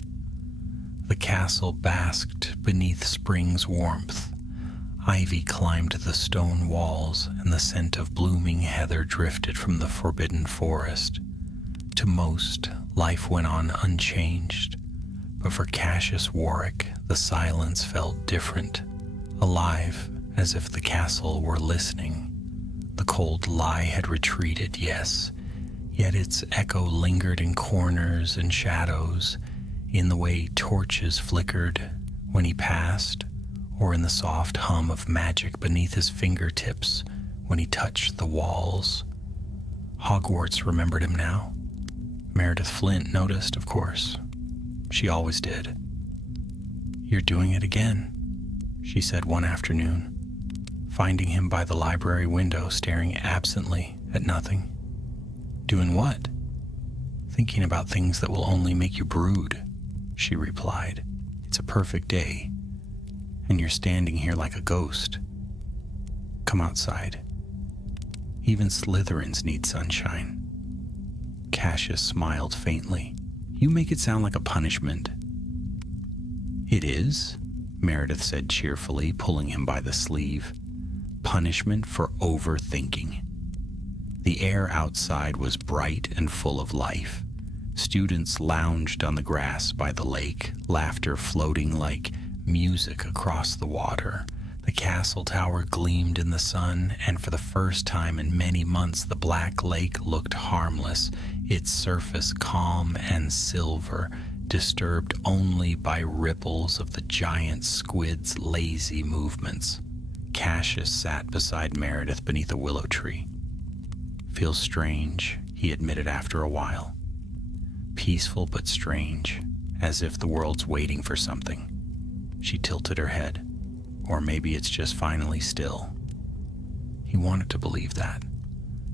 The castle basked beneath spring's warmth. Ivy climbed the stone walls, and the scent of blooming heather drifted from the forbidden forest. To most, life went on unchanged, but for Cassius Warwick, the silence felt different, alive, as if the castle were listening. The cold lie had retreated, yes, yet its echo lingered in corners and shadows, in the way torches flickered when he passed, or in the soft hum of magic beneath his fingertips when he touched the walls. Hogwarts remembered him now. Meredith Flint noticed, of course. She always did. "You're doing it again," she said one afternoon, finding him by the library window staring absently at nothing. "Doing what?" "Thinking about things that will only make you brood," she replied. "It's a perfect day, and you're standing here like a ghost. Come outside. Even Slytherins need sunshine." Cassius smiled faintly. "You make it sound like a punishment." "It is," Meredith said cheerfully, pulling him by the sleeve. "Punishment for overthinking." The air outside was bright and full of life. Students lounged on the grass by the lake, laughter floating like music across the water. The castle tower gleamed in the sun, and for the first time in many months the black lake looked harmless, its surface calm and silver, disturbed only by ripples of the giant squid's lazy movements. Cassius sat beside Meredith beneath a willow tree. "Feels strange," he admitted after a while. "Peaceful but strange, as if the world's waiting for something." She tilted her head. "Or maybe it's just finally still." He wanted to believe that,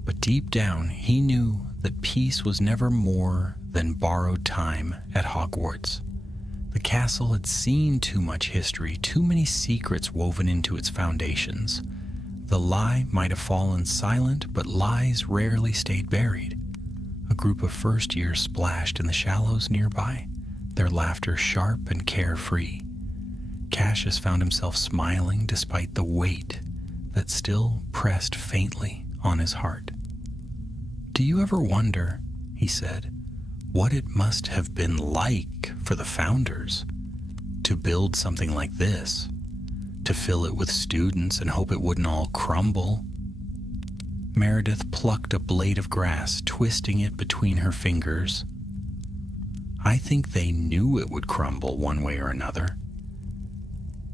but deep down he knew that peace was never more than borrowed time at Hogwarts. The castle had seen too much history, too many secrets woven into its foundations. The lie might have fallen silent, but lies rarely stayed buried. A group of first years splashed in the shallows nearby, their laughter sharp and carefree. Cassius found himself smiling despite the weight that still pressed faintly on his heart. "Do you ever wonder," he said, "what it must have been like for the founders to build something like this, to fill it with students and hope it wouldn't all crumble?" Meredith plucked a blade of grass, twisting it between her fingers. "I think they knew it would crumble one way or another.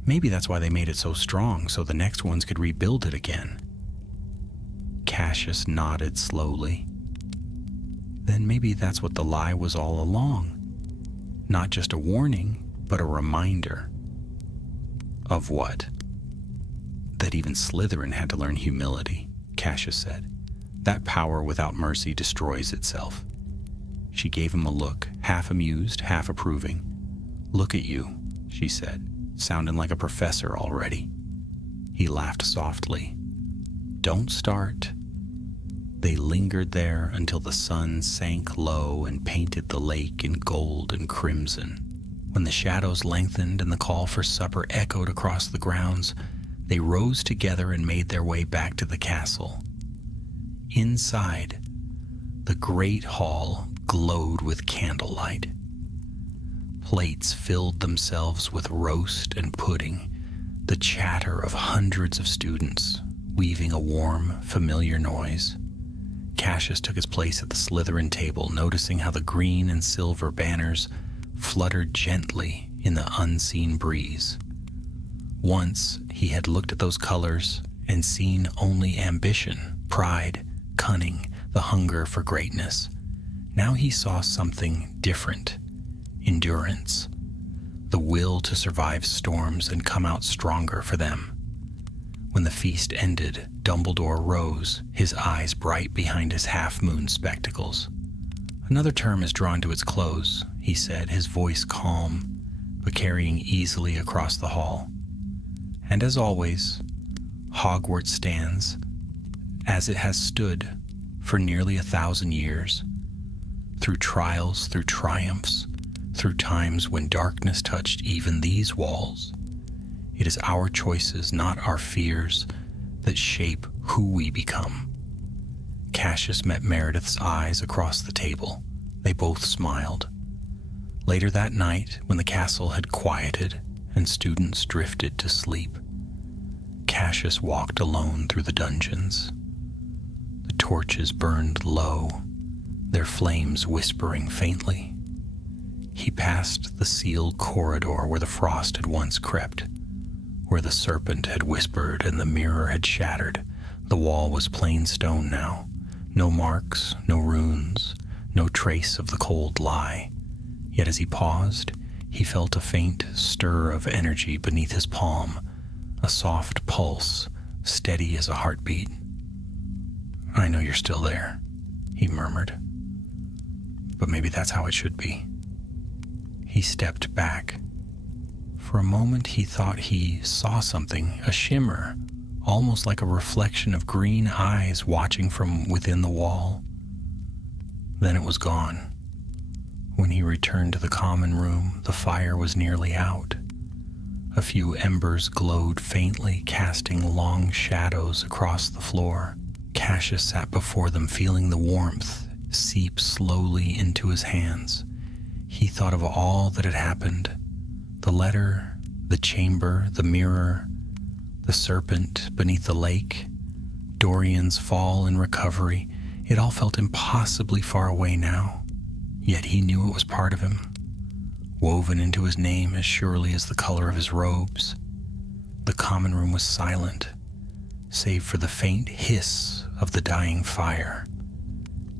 Maybe that's why they made it so strong, so the next ones could rebuild it again." Cassius nodded slowly. "Then maybe that's what the lie was all along. Not just a warning, but a reminder." "Of what?" "That even Slytherin had to learn humility," Cassius said. "That power without mercy destroys itself." She gave him a look, half amused, half approving. "Look at you," she said, sounding like a professor already. He laughed softly. "Don't start." They lingered there until the sun sank low and painted the lake in gold and crimson. When the shadows lengthened and the call for supper echoed across the grounds, they rose together and made their way back to the castle. Inside, The great hall glowed with candlelight. Plates filled themselves with roast and pudding, the chatter of hundreds of students weaving a warm, familiar noise. Cassius took his place at the Slytherin table, noticing how the green and silver banners fluttered gently in the unseen breeze. Once he had looked at those colors and seen only ambition, pride, cunning, the hunger for greatness. Now he saw something different: endurance, the will to survive storms and come out stronger for them. When the feast ended, Dumbledore rose, his eyes bright behind his half-moon spectacles. "Another term is drawn to its close," he said, his voice calm, but carrying easily across the hall. "And as always, Hogwarts stands, as it has stood for nearly 1,000 years, through trials, through triumphs, through times when darkness touched even these walls. It is our choices, not our fears, that shape who we become." Cassius met Meredith's eyes across the table. They both smiled. Later that night, when the castle had quieted and students drifted to sleep, Cassius walked alone through the dungeons. The torches burned low, their flames whispering faintly. He passed the sealed corridor where the frost had once crept, where the serpent had whispered and the mirror had shattered. The wall was plain stone now. No marks, no runes, no trace of the cold lie. Yet as he paused, he felt a faint stir of energy beneath his palm, a soft pulse, steady as a heartbeat. "I know you're still there," he murmured. "But maybe that's how it should be." He stepped back. For a moment he thought he saw something, a shimmer, almost like a reflection of green eyes watching from within the wall. Then it was gone. When he returned to the common room, the fire was nearly out. A few embers glowed faintly, casting long shadows across the floor. Cassius sat before them, feeling the warmth seep slowly into his hands. He thought of all that had happened: the letter, the chamber, the mirror, the serpent beneath the lake, Dorian's fall and recovery. It all felt impossibly far away now, yet he knew it was part of him, woven into his name as surely as the color of his robes. The common room was silent, save for the faint hiss of the dying fire.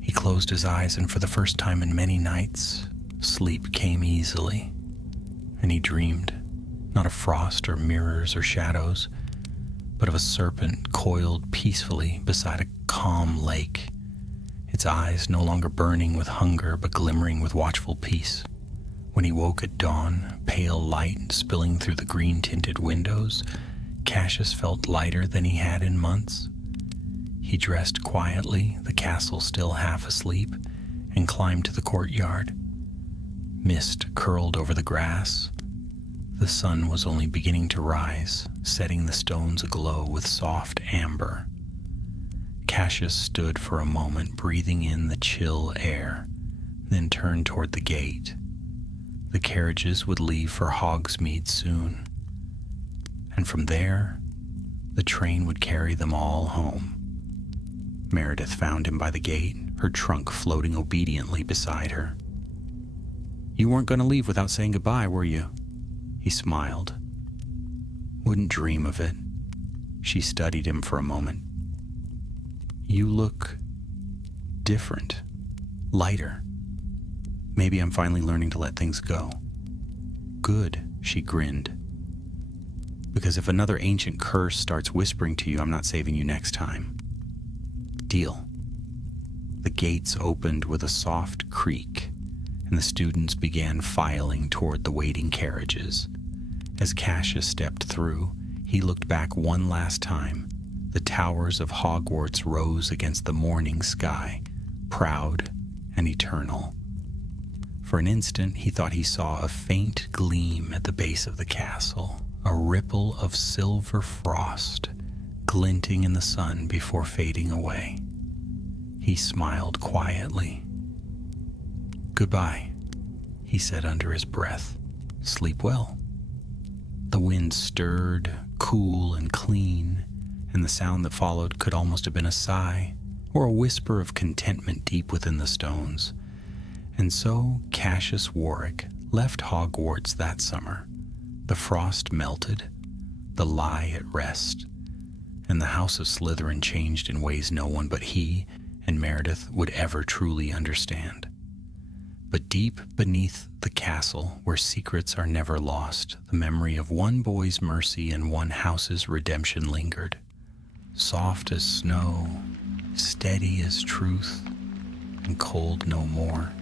He closed his eyes, and for the first time in many nights, sleep came easily, and he dreamed, not of frost or mirrors or shadows, but of a serpent coiled peacefully beside a calm lake, its eyes no longer burning with hunger but glimmering with watchful peace. When he woke at dawn, pale light spilling through the green-tinted windows, Cassius felt lighter than he had in months. He dressed quietly, the castle still half asleep, and climbed to the courtyard. Mist curled over the grass. The sun was only beginning to rise, setting the stones aglow with soft amber. Cassius stood for a moment, breathing in the chill air, then turned toward the gate. The carriages would leave for Hogsmeade soon, and from there, the train would carry them all home. Meredith found him by the gate, her trunk floating obediently beside her. "You weren't going to leave without saying goodbye, were you?" He smiled. "Wouldn't dream of it." She studied him for a moment. "You look different, lighter. Maybe I'm finally learning to let things go." "Good," she grinned. "Because if another ancient curse starts whispering to you, I'm not saving you next time." "Deal." The gates opened with a soft creak, and the students began filing toward the waiting carriages. As Cassius stepped through, he looked back one last time. The towers of Hogwarts rose against the morning sky, proud and eternal. For an instant, he thought he saw a faint gleam at the base of the castle, a ripple of silver frost glinting in the sun before fading away. He smiled quietly. "Goodbye," he said under his breath. "Sleep well." The wind stirred, cool and clean, and the sound that followed could almost have been a sigh or a whisper of contentment deep within the stones. And so Cassius Warwick left Hogwarts that summer. The frost melted, the lie at rest, and the House of Slytherin changed in ways no one but he and Meredith would ever truly understand. But deep beneath the castle, where secrets are never lost, the memory of one boy's mercy and one house's redemption lingered. Soft as snow, steady as truth, and cold no more.